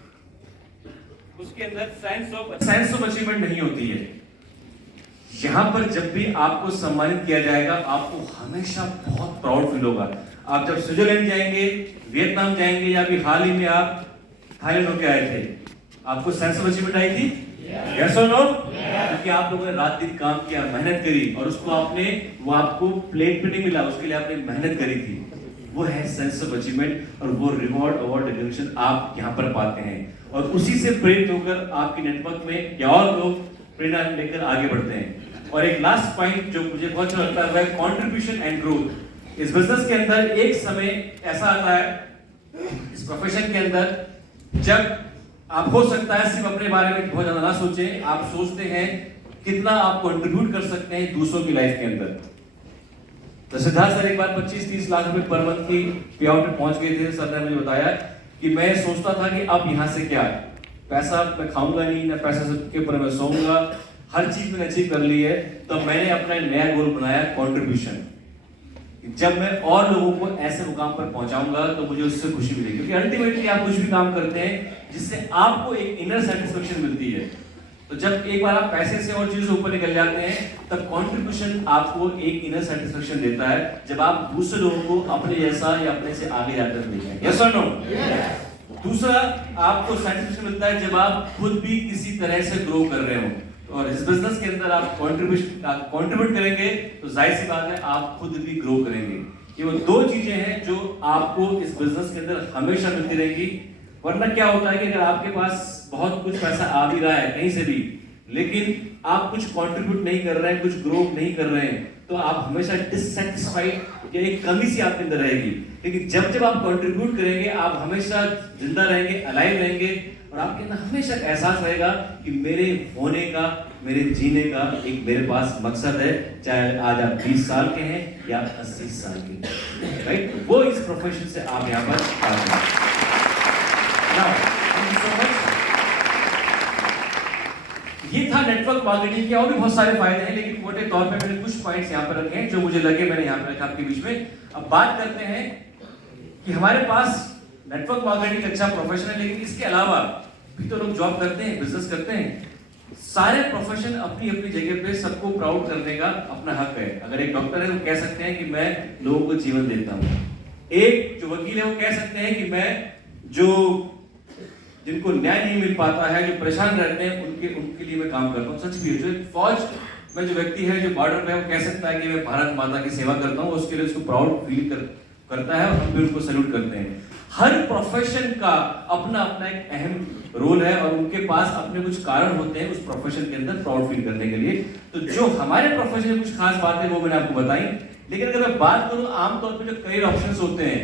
उसके अंदर साइंस ऑफ अचीवमेंट नहीं होती है। यहां पर जब भी आपको सम्मानित किया जाएगा आपको हमेशा बहुत प्राउड फील होगा। आप जब स्विट्जरलैंड जाएंगे, वियतनाम जाएंगे, या अभी हाल ही में आप थाईलैंड होके आए थे, आपको सेंस ऑफ अचीवमेंट आई थी? यस और नो? क्योंकि आप लोगों ने रात दिन काम किया, मेहनत करी, और उसको वो आपको प्लेट पे नहीं मिला, उसके लिए आपने मेहनत करी थी। वो है सेंस ऑफ अचीवमेंट, और वो रिवॉर्ड, अवार्ड, रिकॉग्निशन आप यहाँ पर पाते हैं, और उसी से प्रेरित होकर आपके नेटवर्क में या और लोग प्रेरणा लेकर आगे बढ़ते हैं। और एक लास्ट पॉइंट जो मुझे बहुत अच्छा लगता है वो है कंट्रीब्यूशन एंड ग्रोथ। इस बिजनेस के अंदर एक समय ऐसा आता है इस प्रोफेशन के अंदर जब आप, हो सकता है सिर्फ अपने बारे में बहुत ज्यादा ना सोचें, आप सोचते हैं कितना आप कंट्रीब्यूट कर सकते हैं दूसरों की लाइफ के अंदर। तो सिद्धार्थ सर एक बार 25-30 लाख रुपए पर मंथ की पे आउट में पहुंच गए थे। सर ने मुझे बताया कि मैं सोचता था कि अब यहाँ से क्या, पैसा मैं खाऊंगा नहीं, ना पैसा के ऊपर मैं सोऊंगा, हर चीज मैंने अचीव कर ली है। तो मैंने अपना नया गोल बनाया कंट्रीब्यूशन। जब मैं और लोगों को ऐसे मुकाम पर पहुंचाऊंगा तो मुझे उससे खुशी मिलेगी, क्योंकि अल्टीमेटली आप कुछ भी काम करते हैं जिससे आपको एक इनर सेटिस्फेक्शन मिलती है। तो जब एक बार आप पैसे से और चीजों से ऊपर निकल जाते हैं तब कंट्रीब्यूशन आपको एक इनर सेटिस्फेक्शन देता है, जब आप दूसरे लोगों को अपने जैसा या अपने से आगे जाते हुए देखते हैं। यस और नो? दूसरा आपको सेटिस्फेक्शन मिलता है जब आप खुद भी किसी तरह से ग्रो कर रहे हो, और इस बिजनेस के अंदर आप कंट्रीब्यूट करेंगे तो जाहिर सी बात है आप खुद भी ग्रो करेंगे। ये वो दो चीजें हैं जो आपको इस बिजनेस के अंदर हमेशा मिलती रहेगी। वरना क्या होता है कि अगर आपके पास बहुत कुछ पैसा आ भी रहा है कहीं से भी, लेकिन आप कुछ कंट्रीब्यूट नहीं कर रहे हैं, कुछ ग्रो नहीं कर रहे हैं, तो आप हमेशा डिससैटिस्फाइड या एक कमी सी आपके अंदर रहेगी। लेकिन जब आप कंट्रीब्यूट करेंगे आप हमेशा जिंदा रहेंगे, अलाइव रहेंगे, और आपके अंदर हमेशा एहसास रहेगा कि मेरे होने का, मेरे जीने का एक मेरे पास मकसद है, चाहे आज आप 20 साल के हैं या 80 साल के, राइट? वो इस प्रोफेशन से आप यहाँ पर आते हैं। Thank you so much. ये था नेटवर्क मार्केटिंग के, और भी बहुत सारे फायदे हैं, लेकिन मोटे तौर पे मैंने कुछ पॉइंट्स यहाँ पर रखे हैं जो मुझे लगे, मैंने यहाँ पर रखा आपके बीच में। अब बात करते हैं कि हमारे पास नेटवर्क मार्केटिंग अच्छा प्रोफेशन है, लेकिन इसके अलावा भी तो लोग जॉब करते हैं, बिजनेस करते हैं। सारे प्रोफेशन अपनी अपनी जगह पे सबको प्राउड करने का अपना हक है। अगर एक डॉक्टर है वो कह सकते हैं कि मैं लोगों को जीवन देता हूँ। एक जो वकील है वो कह सकते हैं कि मैं जो जिनको न्याय नहीं मिल पाता है, जो परेशान रहते हैं, उनके लिए मैं काम करता हूँ। सच भी है। जो एक फौज में जो व्यक्ति है, जो बॉर्डर पे है, वो कह सकता है कि मैं भारत माता की सेवा करता हूँ, उसके लिए उसको प्राउड फील करता है और हम भी उनको सैल्यूट करते हैं। हर प्रोफेशन का अपना अपना एक अहम रोल है और उनके पास अपने कुछ कारण होते हैं उस प्रोफेशन के अंदर प्राउड फील करने के लिए। तो जो हमारे प्रोफेशन में कुछ खास बातें वो मैंने आपको बताई। लेकिन अगर मैं बात करूं आमतौर पर जो करियर ऑप्शंस होते हैं,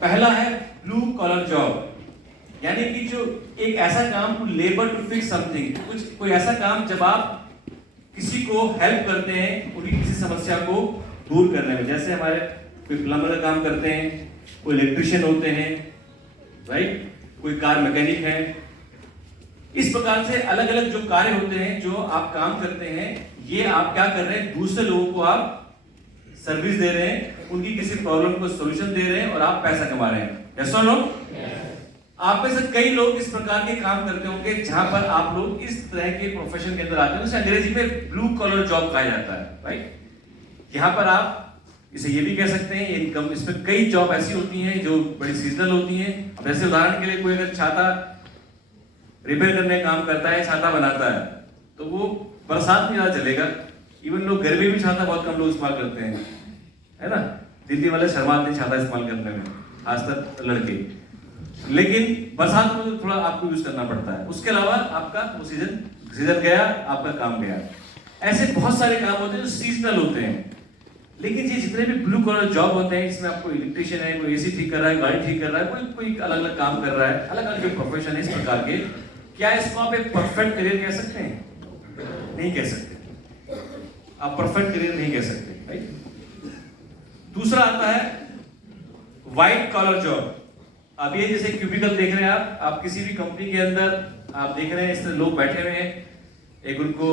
पहला है ब्लू कॉलर जॉब, यानी कि जो एक ऐसा काम लेबर टू फिक्स समथिंग, कुछ कोई ऐसा काम जब आप किसी को हेल्प करते हैं उनकी किसी समस्या को दूर करने में। जैसे हमारे कोई प्लम्बर का काम करते हैं, कोई इलेक्ट्रिशियन होते हैं, राइट, कोई कार मैकेनिक है। इस प्रकार से अलग अलग जो कार्य होते हैं जो आप काम करते हैं, ये आप क्या कर रहे हैं, दूसरे लोगों को आप सर्विस दे रहे हैं, उनकी किसी प्रॉब्लम को सॉल्यूशन दे रहे हैं और आप पैसा कमा रहे हैं। यस और नो? आप में से कई लोग इस प्रकार के काम करते होंगे जहां पर आप लोग इस तरह के प्रोफेशन के अंदर आते हैं, उसे अंग्रेजी में ब्लू कॉलर जॉब कहा जाता है, राइट। यहां पर आप इसे ये भी कह सकते हैं इनकम, इसमें कई जॉब ऐसी होती हैं जो बड़ी सीजनल होती हैं। अब जैसे उदाहरण के लिए कोई अगर छाता रिपेयर करने का काम करता है, छाता बनाता है, तो वो बरसात में ज्यादा चलेगा। इवन लोग गर्मी में छाता बहुत कम लोग इस्तेमाल करते हैं, है ना। दिल्ली वाले शर्माते हैं छाता इस्तेमाल करने में, खासकर लड़के। लेकिन बरसात में तो थोड़ा आपको यूज करना पड़ता है। उसके अलावा आपका वो सीजन गया, आपका काम गया। ऐसे बहुत सारे काम होते हैं जो सीजनल होते हैं। लेकिन ये जितने भी ब्लू कॉलर जॉब होते हैं, इसमें आपको इलेक्ट्रिशियन है, कोई एसी ठीक कर रहा है, गाड़ी ठीक कर रहा है, कोई अलग अलग काम कर रहा है, अलग अलग जो प्रोफेशन है इस प्रकार के, क्या इसको आप एक परफेक्ट करियर कह सकते हैं? नहीं कह सकते। आप परफेक्ट करियर नहीं कह सकते, राइट। दूसरा आता है व्हाइट कॉलर जॉब। अब ये जैसे क्यूबिकल देख रहे हैं आप किसी भी कंपनी के अंदर आप देख रहे हैं इस तरह लोग बैठे हुए हैं, एक उनको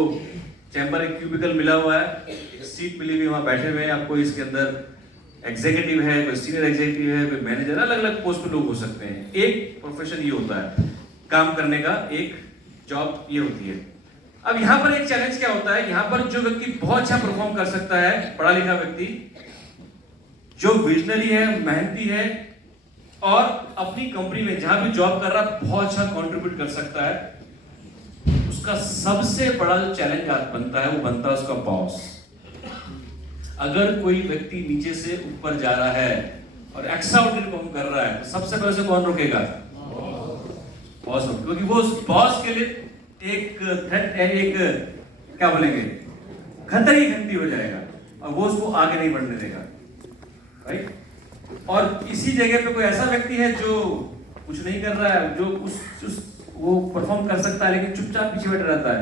चैम्बर एक क्यूबिकल मिला हुआ है, एक सीट मिली हुई, वहां बैठे हुए हैं। आपको इसके अंदर एग्जीक्यूटिव है, कोई सीनियर एग्जीक्यूटिव है, कोई मैनेजर, अलग अलग पोस्ट पे लोग हो सकते हैं। एक प्रोफेशन ये होता है काम करने का, एक जॉब ये होती है। अब यहाँ पर एक चैलेंज क्या होता है, यहाँ पर जो व्यक्ति बहुत अच्छा परफॉर्म कर सकता है, पढ़ा लिखा व्यक्ति जो विजनरी है, मेहनती है और अपनी कंपनी में जहां भी जॉब कर रहा है बहुत अच्छा कंट्रीब्यूट कर सकता है, उसका सबसे बड़ा जो चैलेंज बनता है वो बनता है उसका बॉस। अगर कोई व्यक्ति नीचे से ऊपर जा रहा है और एक्स्ट्राऑर्डिनरी परफॉर्म कर रहा है, तो सबसे पहले से कौन रोकेगा? बॉस। क्योंकि वो उस बॉस के लिए एक थ्रेट, एक क्या बोलेंगे, खतरे की घंटी हो जाएगा और वो उसको आगे नहीं बढ़ने देगा, राइट। और इसी जगह पे कोई ऐसा व्यक्ति है जो कुछ नहीं कर रहा है, जो वो परफॉर्म कर सकता है लेकिन चुपचाप पीछे बैठा रहता है,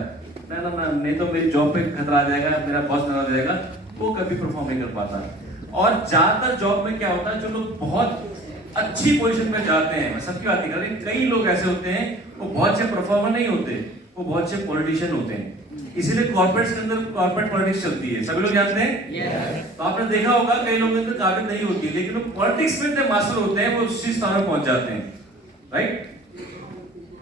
ना ना ना, नहीं तो मेरी जॉब पे खतरा आ जाएगा, मेरा बॉस नाराज हो जाएगा, वो कभी परफॉर्म नहीं कर पाता। और ज्यादातर जॉब में क्या होता है, जो लोग बहुत अच्छी पोजीशन पे जाते हैं, मैं सबकी बात नहीं कर रही, कई लोग ऐसे होते हैं वो बहुत अच्छे परफॉर्मर नहीं होते, वो बहुत अच्छे पॉलिटिशियन होते हैं। इसीलिए कॉर्पोरेट्स के अंदर कॉर्पोरेट पॉलिटिक्स चलती है, सभी लोग जानते हैं। तो आपने देखा होगा कई लोगों के अंदर काबिल नहीं होती, लेकिन वो पॉलिटिक्स में इतने मास्टर होते हैं, वो उसी स्थान पर पहुंच जाते हैं, राइट।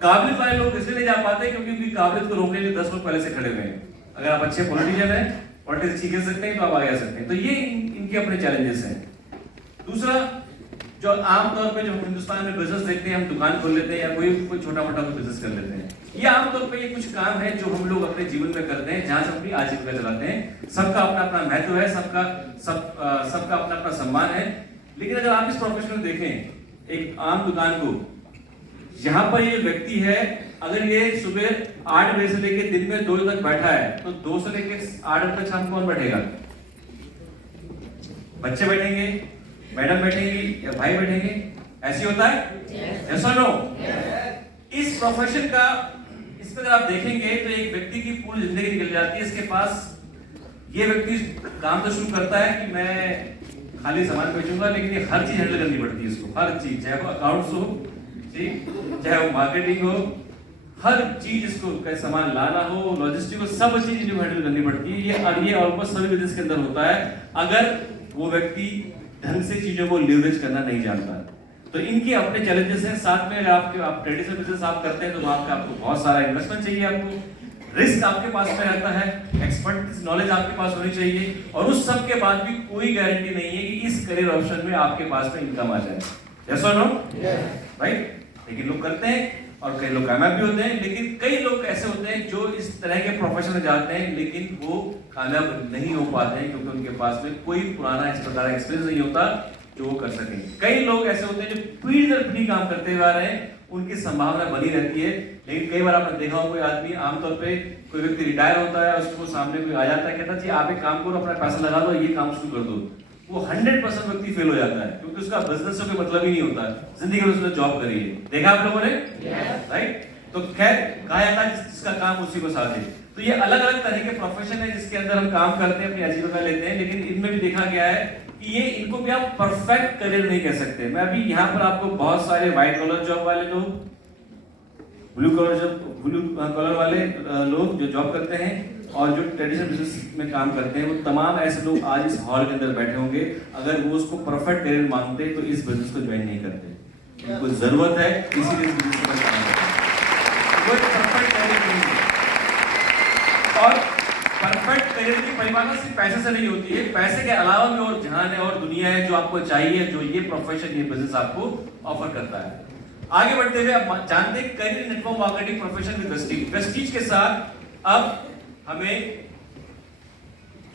काबिलियत वाले लोग इसलिए नहीं जा पाते क्योंकि काबिलियत को रोकने के लिए 10 लोग पहले से खड़े हुए हैं। अगर आप अच्छे पॉलिटिशियन हैं, पॉलिटिक्स सीख सकते हैं, तो आप आगे आ सकते हैं। तो ये इनके अपने चैलेंजेस हैं। दूसरा, जो आमतौर पे जो हिंदुस्तान में बिजनेस देखते हैं, हम दुकान खोल लेते हैं या कोई छोटा मोटा बिजनेस कर लेते हैं। ये आमतौर पे ये कुछ काम है जो हम लोग अपने जीवन में करते हैं, जहां से अपनी आजीविका चलाते हैं। सबका अपना अपना महत्व है, सबका अपना अपना सम्मान है। लेकिन अगर आप इस प्रोफेशन में देखें एक आम दुकान को, यहाँ पर ये व्यक्ति है, अगर ये सुबह 8 बजे से लेकर दिन में 2 बजे तक बैठा है, तो 2 से लेकर 8 बजे तक शाम को कौन बैठेगा? बच्चे बैठेंगे, मैडम बैठेंगी या भाई बैठेंगे? ऐसे होता है? यस और नो? इस प्रोफेशन का, इस पर अगर आप देखेंगे तो एक व्यक्ति की पूरी जिंदगी निकल जाती है इसके पास। ये व्यक्ति काम तो शुरू करता है कि मैं खाली सामान बेचूंगा, लेकिन ये हर चीज हैंडल करनी पड़ती है इसको, हर चीज, चाहे वो अकाउंट्स हो, चाहे वो मार्केटिंग हो, हर चीज इसको, सामान लाना हो, लॉजिस्टिक हो, सब चीज इनको हैंडल करनी पड़ती है। ये ऑलमोस्ट सभी बिजनेस के अंदर होता है, अगर वो व्यक्ति ढंग से चीजों को लीवरेज करना नहीं जानता। तो इनके अपने चैलेंजेस हैं। साथ में अगर आप ट्रेडिशनल बिजनेस आप करते हैं तो आपको बहुत सारा इन्वेस्टमेंट चाहिए, आपको रिस्क आपके पास में रहता है, एक्सपर्ट नॉलेज आपके पास होनी चाहिए, और उस सब के बाद भी कोई गारंटी नहीं है कि इस करियर ऑप्शन में आपके पास में इनकम आ जाए। यस और नो? राइट? लेकिन लोग करते हैं और कई लोग कामयाब भी होते हैं, लेकिन कई लोग ऐसे होते हैं जो इस तरह के प्रोफेशन में जाते हैं लेकिन वो कामयाब नहीं हो पाते हैं क्योंकि उनके पास में कोई पुराना इस प्रकार का एक्सपीरियंस नहीं होता जो वो कर सकें। कई लोग ऐसे होते हैं जो पीढ़ी दर पीढ़ी काम करते हुए आ रहे हैं, उनकी संभावना बनी रहती है, लेकिन कई बार आपने देखा हो कोई आदमी, आमतौर पे कोई व्यक्ति रिटायर होता है, उसको सामने कोई आ जाता है, कहता है जी आप एक काम करो, अपना पैसा लगा दो, ये काम शुरू कर दो, वो 100% व्यक्ति फेल हो जाता है क्योंकि उसका बिजनेस से कोई मतलब ही नहीं होता, जिंदगी में उसने जॉब करी है। देखा आप लोगों ने? राइट? तो खैर कहा जाता है जिसका काम उसी को साधे। तो ये अलग अलग तरह के प्रोफेशन है जिसके अंदर हम काम करते हैं, अपनी आजीविका लेते हैं, लेकिन इनमें भी देखा गया है कि ये इनको भी आप परफेक्ट करियर नहीं कह सकते। मैं अभी यहाँ पर आपको बहुत सारे व्हाइट कॉलर जॉब वाले लोग, ब्लू कॉलर वाले लोग जो जॉब करते हैं और जो ट्रेडिशनल बिजनेस में काम करते हैं, वो तमाम ऐसे लोग आज इस हॉल के अंदर बैठे होंगे, अगर वो उसको परफेक्ट करियर मांगते तो इस बिजनेस को ज्वाइन नहीं करते। उनको जरूरत है इसीलिए इस बिजनेस में काम करते हैं। वो परफेक्ट करियर नहीं है। और परफेक्ट करियर की परिभाषा सिर्फ पैसे से नहीं होती है, पैसे के अलावा भी और जहान है और दुनिया है जो आपको चाहिए, जो ये प्रोफेशन, ये बिजनेस आपको ऑफर करता है। आगे बढ़ते हुए आप जानते हैं career network marketing profession with Vestige. Vestige के साथ अब हमें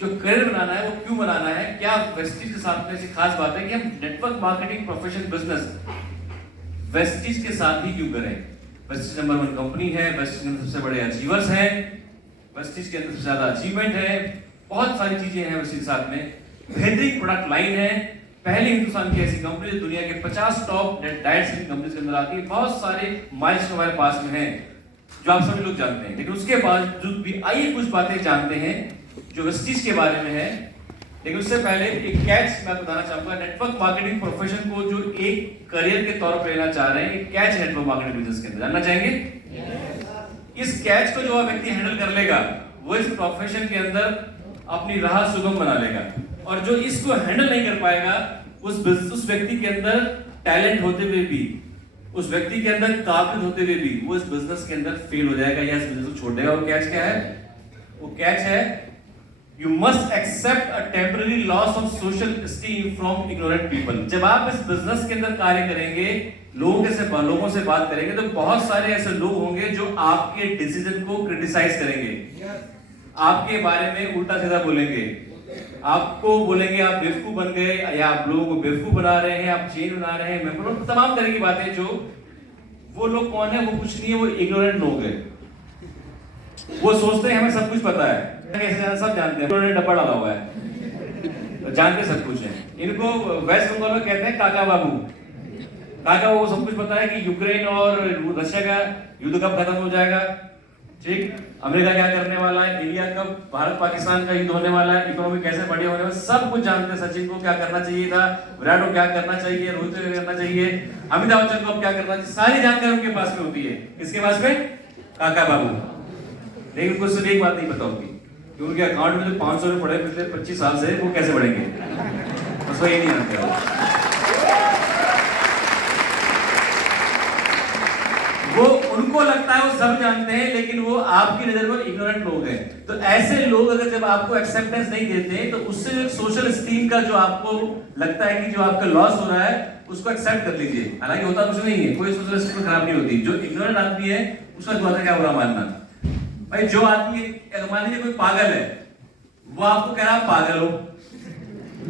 जो करियर बनाना है वो क्यों बनाना है, क्या वेस्टीज के साथ में ऐसी खास बात है कि हम network marketing profession business Vestige के साथ ही क्यों करें? वेस्टीज नंबर 1 कंपनी है, वेस्टीज के सबसे बड़े अचीवर्स हैं, वेस्टीज के अंदर सबसे ज्यादा अचीवमेंट है, बहुत सारी चीजें हैं वेस्टीज के साथ में, बेहतरीन प्रोडक्ट लाइन है, पहली हिंदुस्तान की ऐसी कंपनी जो दुनिया के 50 टॉप डाइट की कंपनीज के अंदर आती है, बहुत सारे माइल्स हमारे पास में हैं जो आप सभी लोग जानते हैं। लेकिन उसके बावजूद भी आइए कुछ बातें जानते हैं जो वेस्टीज के बारे में है। लेकिन उससे पहले एक कैच मैं बताना चाहूंगा, नेटवर्क मार्केटिंग प्रोफेशन को जो एक करियर के तौर पर लेना चाह रहे हैं, एक कैच नेटवर्क मार्केटिंग बिजनेस के अंदर जानना चाहेंगे। इस कैच को जो व्यक्ति हैंडल कर लेगा वो इस प्रोफेशन के अंदर अपनी राह सुगम बना लेगा, और जो इसको हैंडल नहीं कर पाएगा उस व्यक्ति के अंदर टैलेंट होते हुए भी, उस व्यक्ति के अंदर काबिलियत होते हुए भी वो इस बिजनेस के अंदर फेल हो जाएगा या इस बिजनेस को छोड़ देगा। और कैच क्या है? वो कैच है you must accept a temporary loss of social esteem from ignorant people. जब आप इस बिजनेस के अंदर कार्य करेंगे, लोगों से बात करेंगे, तो बहुत सारे ऐसे लोग होंगे जो आपके डिसीजन को क्रिटिसाइज करेंगे, आपके बारे में उल्टा सीधा बोलेंगे, आपको बोलेंगे आप बेवकूफ बन गए, या आप लोगों को बेवकूफ बना रहे हैं, आप चेन बना रहे हैं, तमाम तरह की बातें। जो वो लोग कौन है? वो कुछ नहीं है, वो इग्नोरेंट लोग हैं। वो सोचते हैं हमें सब कुछ पता है, कैसे सब जानते हैं, उन्होंने डब्बा डाला हुआ है, जानते सब कुछ है। इनको वेस्ट बंगाल में कहते हैं काका बाबू। काका बाबू सब कुछ पता है कि यूक्रेन और रशिया का युद्ध कब खत्म हो जाएगा, ठीक, अमेरिका क्या करने वाला है, इंडिया कब, भारत पाकिस्तान का युद्ध होने वाला है, इकोनॉमी कैसे बढ़ी होने वाला है, सब कुछ जानते हैं। सचिन को क्या करना चाहिए था, विराट को क्या करना चाहिए, रोहित को क्या करना चाहिए, अमिताभ बच्चन को क्या करना चाहिए, सारी जानकारी उनके पास में होती है। किसके पास में? काका बाबू। लेकिन उनको सिर्फ एक बात नहीं पता होती कि उनके अकाउंट में जो 500 रुपए पड़े पिछले 25 साल से, वो कैसे बढ़ेंगे, उसको ये नहीं जानते। वो उनको लगता है वो सब जानते हैं, लेकिन वो आपकी नजर में इग्नोरेंट लोग हैं। तो ऐसे लोग अगर जब आपको एक्सेप्टेंस नहीं देते, तो उससे जो सोशल स्टीम का जो आपको लगता है कि जो आपका लॉस हो रहा है, उसको एक्सेप्ट कर लीजिए। हालांकि होता कुछ नहीं है, कोई सोशल स्टीम खराब नहीं होती। जो इग्नोरेंट आदमी है उसका द्वारा क्या बुरा मानना भाई। जो आदमी, मान लीजिए कोई पागल है, वो आपको कह रहा है पागल हो,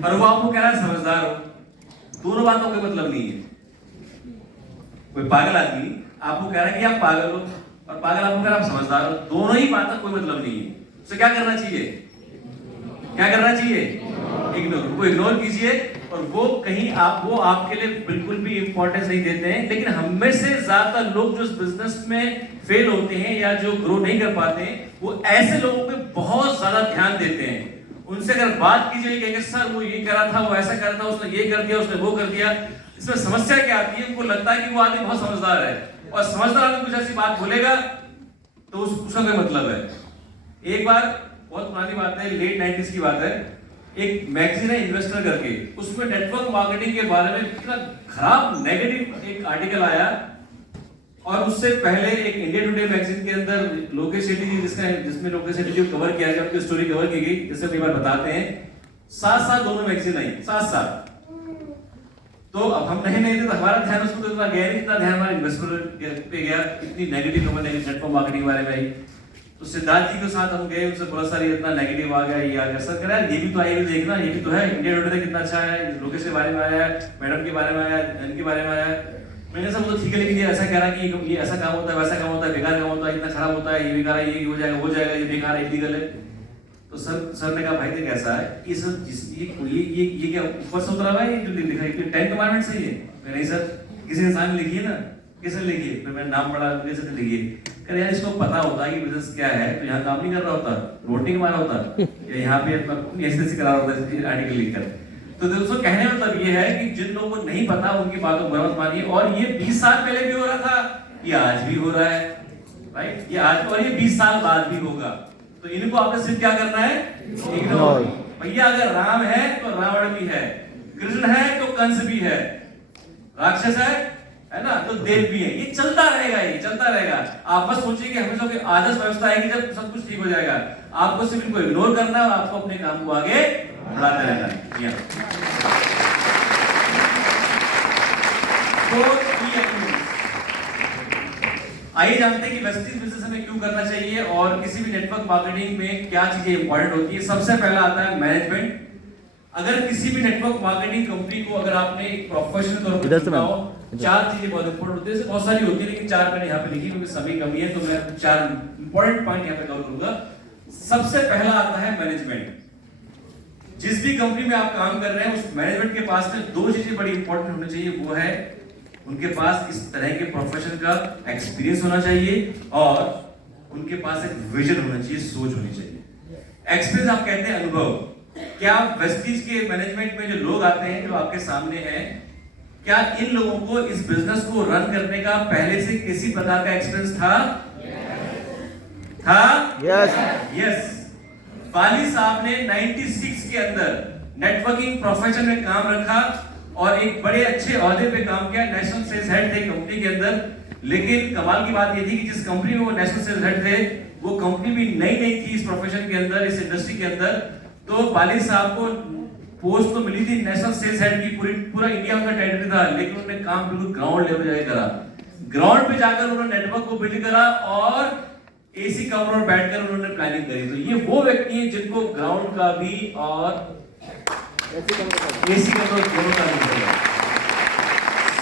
और वो आपको कह रहा है समझदार हो, दोनों बातों का मतलब नहीं है। कोई पागल आदमी आपको कह रहा है कि आप पागल हो, और पागल आपको कह रहा है आप समझदार हो, दोनों ही बातों कोई मतलब नहीं है। तो क्या करना चाहिए? क्या करना चाहिए? इग्नोर, वो इग्नोर कीजिए। और वो कहीं वो आपके लिए बिल्कुल भी इंपॉर्टेंस नहीं देते हैं। लेकिन हम में से ज्यादातर लोग जो इस बिजनेस में फेल होते हैं या जो ग्रो नहीं कर पाते हैं, वो ऐसे लोगों पे बहुत ज्यादा ध्यान देते हैं। उनसे अगर बात कीजिए, कहेंगे सर वो ये कर रहा था, वो ऐसा कर रहा था, उसने ये कर दिया, उसने वो कर दिया। इसमें समस्या क्या आती है? उनको लगता है कि वो आदमी बहुत समझदार है, और समझदार आदमी कुछ ऐसी बात बोलेगा तो उसका कोई मतलब है। एक बार, बहुत पुरानी बात है, लेट 90s की बात है, एक मैगजीन है इन्वेस्टर करके, उसमें नेटवर्क मार्केटिंग के बारे में इतना खराब नेगेटिव एक आर्टिकल आया, और उससे पहले एक इंडिया टुडे मैगजीन के अंदर लोकेश शेट्टी जी जिसमें लोकेश शेट्टी जी को कवर किया गया, उनकी स्टोरी कवर की गई, जैसे कई बार बताते हैं 7 साल दोनों मैगजीन आई, 7 साल। तो अब हम नहीं थे तो हमारा ध्यान उसको तो इतना गया नहीं, इतना ध्यान हमारे इन्वेस्टमेंट पे गया, इतनी नेगेटिव लोगों ने नेटवर्क मार्केटिंग के बारे में आई। तो सिद्धार्थ जी के साथ हम गए, उनसे बहुत सारी इतना नेगेटिव आ गया, ये आ गया, सर कह रहा है ये भी तो आएगा, देखना ये भी तो है, इंडिया टुडे कितना अच्छा है, लोकेश के बारे में आया है, मैडम के बारे में आया, इनके बारे में आया। मैंने सब तो ठीक है, लेकिन ये ऐसा कह रहा है कि ये ऐसा काम होता है, वैसा काम होता है, बेकार काम होता है, इतना खराब होता है, ये बेकार है, ये हो जाएगा, ये बेकार है, इलीगल है। तो सर ने कहा भाई देख ऐसा है, ये सब ये क्या ऊपर से उतरा हुआ है, ये जो लिखा है 10 कमांडमेंट्स है ये? नहीं सर, किसी इंसान ने लिखी है ना, किसने लिखी है? फिर मैंने नाम पढ़ा, किसने लिखी है? कह यार इसको पता होता है कि बिजनेस क्या है तो यहाँ काम नहीं कर रहा होता, रोटी नहीं मारा होता, या यहाँ पे ऐसे करा होता है आर्टिकल लिखकर। तो दोस्तों कहने का मतलब ये है कि जिन लोगों को नहीं पता उनकी बातों को मत मानिए। और ये 20 साल पहले भी हो रहा था, ये आज भी हो रहा है, राइट? ये आज और ये 20 साल बाद भी होगा। तो इनको आपने सिर्फ क्या करना है? इग्नोर। भैया अगर राम है तो रावण भी है, कृष्ण है तो कंस भी है, राक्षस है ना, तो देव भी है। ये चलता रहेगा, ये चलता रहेगा। आप बस सोचिए कि हमेशा कोई आदर्श व्यवस्था है कि जब सब कुछ ठीक हो जाएगा, आपको सिर्फ इनको इग्नोर करना है और आपको अपने काम को आगे बढ़ाते रहना है। आइए जानते हैं कि वेस्टेज बिजनेस हमें क्यों करना चाहिए और किसी भी नेटवर्क मार्केटिंग में क्या चीजें इंपॉर्टेंट होती है। सबसे पहला आता है मैनेजमेंट। अगर किसी भी नेटवर्क मार्केटिंग कंपनी को अगर आपने एक प्रोफेशनल तौर पर चुना हो, 4 चीजें बहुत इंपॉर्टेंट होती है। बहुत सारी होती है लेकिन 4 मैंने यहाँ पे लिखी क्योंकि समय कमी है, तो मैं 4 इंपॉर्टेंट पॉइंट यहाँ पे कवर करूंगा। सबसे पहला आता है मैनेजमेंट। जिस भी कंपनी में आप काम कर रहे हैं उस मैनेजमेंट के पास में 2 चीजें बड़ी इंपॉर्टेंट होनी चाहिए। वो है उनके पास इस तरह के प्रोफेशन का एक्सपीरियंस होना चाहिए और उनके पास एक विजन होना चाहिए, सोच होनी चाहिए। एक्सपीरियंस आप कहते हैं अनुभव। क्या वेस्टीज के मैनेजमेंट में जो लोग आते हैं जो आपके सामने हैं, क्या इन लोगों को इस बिजनेस को रन करने का पहले से किसी प्रकार का एक्सपीरियंस था? यस। बाली साहब ने 96 के अंदर नेटवर्किंग प्रोफेशन में काम रखा और एक बड़े अच्छे ओहदे पे काम किया, नेशनल सेल्स हेड थे कंपनी के अंदर। लेकिन कमाल की बात ये थी कि जिस कंपनी में वो नेशनल सेल्स हेड थे वो कंपनी भी नई थी इस प्रोफेशन के अंदर, इस इंडस्ट्री के अंदर। तो बाली साहब को पोस्ट तो मिली थी नेशनल सेल्स हेड की, पूरा इंडिया उनका टेरिटरी था, लेकिन उन्होंने काम बिल्कुल ग्राउंड लेवल जाकर करा। ग्राउंड पे जाकर उन्होंने नेटवर्क को बिल्ड करा और एसी कमरों में बैठकर उन्होंने प्लानिंग करी। तो ये वो व्यक्ति हैं जिनको ग्राउंड का भी और एसी कमरों दोनों का भी है।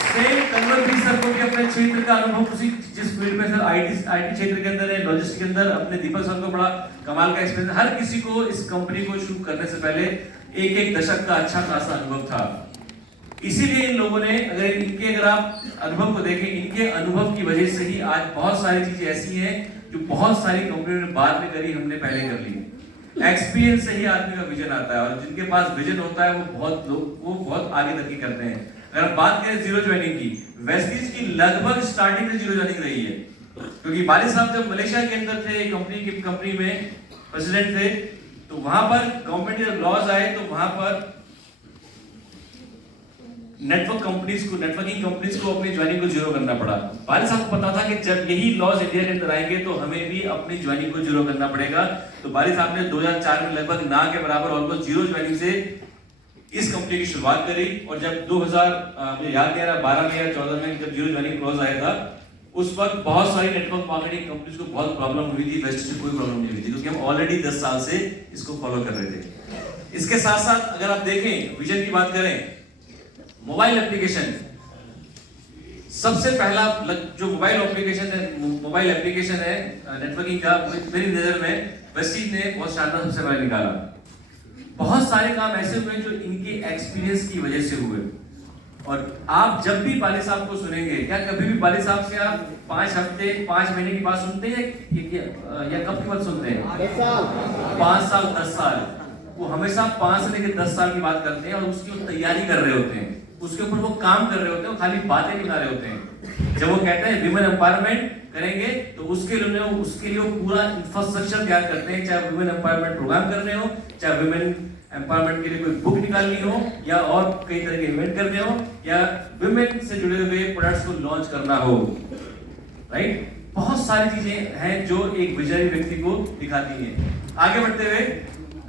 सेम कन्वर भी सर को भी अपने क्षेत्र का अनुभव, उसी जिस फील्ड में सर आईटी क्षेत्र के अंदर है, लॉजिस्टिक के अंदर, अपने दीपक सर को बड़ा कमाल का एक्सपीरियंस। हर किसी को इस कंपनी को शुरू करने से पहले एक दशक का अच्छा खासा अनुभव था। इसीलिए इन लोगों ने, अगर आप अनुभव को देखें, इनके अनुभव की वजह से ही आज बहुत सारी चीजें ऐसी हैं जो बहुत सारी कंपनियों ने बाद में करी, हमने पहले कर ली। एक्सपीरियंस से ही आदमी का विजन आता है और जिनके पास विजन होता है वो बहुत आगे तरक्की करते हैं। अगर हम बात करें जीरो ज्वाइनिंग की, वेस्टीज की लगभग स्टार्टिंग से जीरो ज्वाइनिंग रही है, क्योंकि बाली साहब जब मलेशिया के अंदर थे, कंपनी में प्रेसिडेंट थे, तो वहां पर गवर्नमेंट के लॉज आए तो वहां पर नेटवर्किंग कंपनीज को अपनी ज्वाइनिंग को जीरो करना पड़ा। बाली साहब को पता था कि जब यही लॉज इंडिया के अंदर आएंगे तो हमें भी अपनी ज्वाइनिंग को जीरो करना पड़ेगा। तो बाली साहब ने 2004 में लगभग ना के बराबर ऑलमोस्ट जीरो ज्वाइनिंग से इस कंपनी की शुरुआत करी। और जब 2000 याद नहीं आ रहा 12 में या 14 में जब जीरो ज्वाइनिंग क्लोज आया था, उस वक्त बहुत सारी नेटवर्क मार्केटिंग कंपनीज को बहुत प्रॉब्लम हुई थी, वेस्ट से कोई प्रॉब्लम नहीं हुई थी, क्योंकि हम ऑलरेडी 10 साल से इसको फॉलो कर रहे थे। इसके साथ साथ अगर आप देखें विजन की बात करें, मोबाइल एप्लीकेशन सबसे पहला जो मोबाइल एप्लीकेशन है नेटवर्किंग का, मेरी नजर में वेस्टीज ने बहुत शानदार सबसे पहले निकाला। बहुत सारे काम ऐसे हुए जो इनके एक्सपीरियंस की वजह से हुए। और आप जब भी बाली साहब को सुनेंगे, क्या कभी भी बाली साहब से आप 5 हफ्ते 5 महीने की बात सुनते हैं या कब की बात सुनते हैं? 10 साल 5 साल 10 साल। वो हमेशा 5 से लेकर 10 साल की बात करते हैं और उसकी वो तैयारी कर रहे होते हैं, उसके ऊपर वो काम कर रहे होते हैं, वो खाली बातें नहीं कर रहे होते हैं। जब वो कहते हैं विमेन एम्पावरमेंट करेंगे तो उसके लिए वो पूरा इंफ्रास्ट्रक्चर तैयार करते हैं, चाहे विमेन एम्पावरमेंट प्रोग्राम करने हो, चाहे विमेन एम्पावरमेंट के लिए कोई बुक निकालनी हो, या और कई तरह के इवेंट करने हो, या विमेन से जुड़े हुए प्रोडक्ट्स को लॉन्च करना हो। राइट? बहुत सारी चीजें हैं जो एक विजयी व्यक्ति को दिखाती हैं। आगे बढ़ते हुए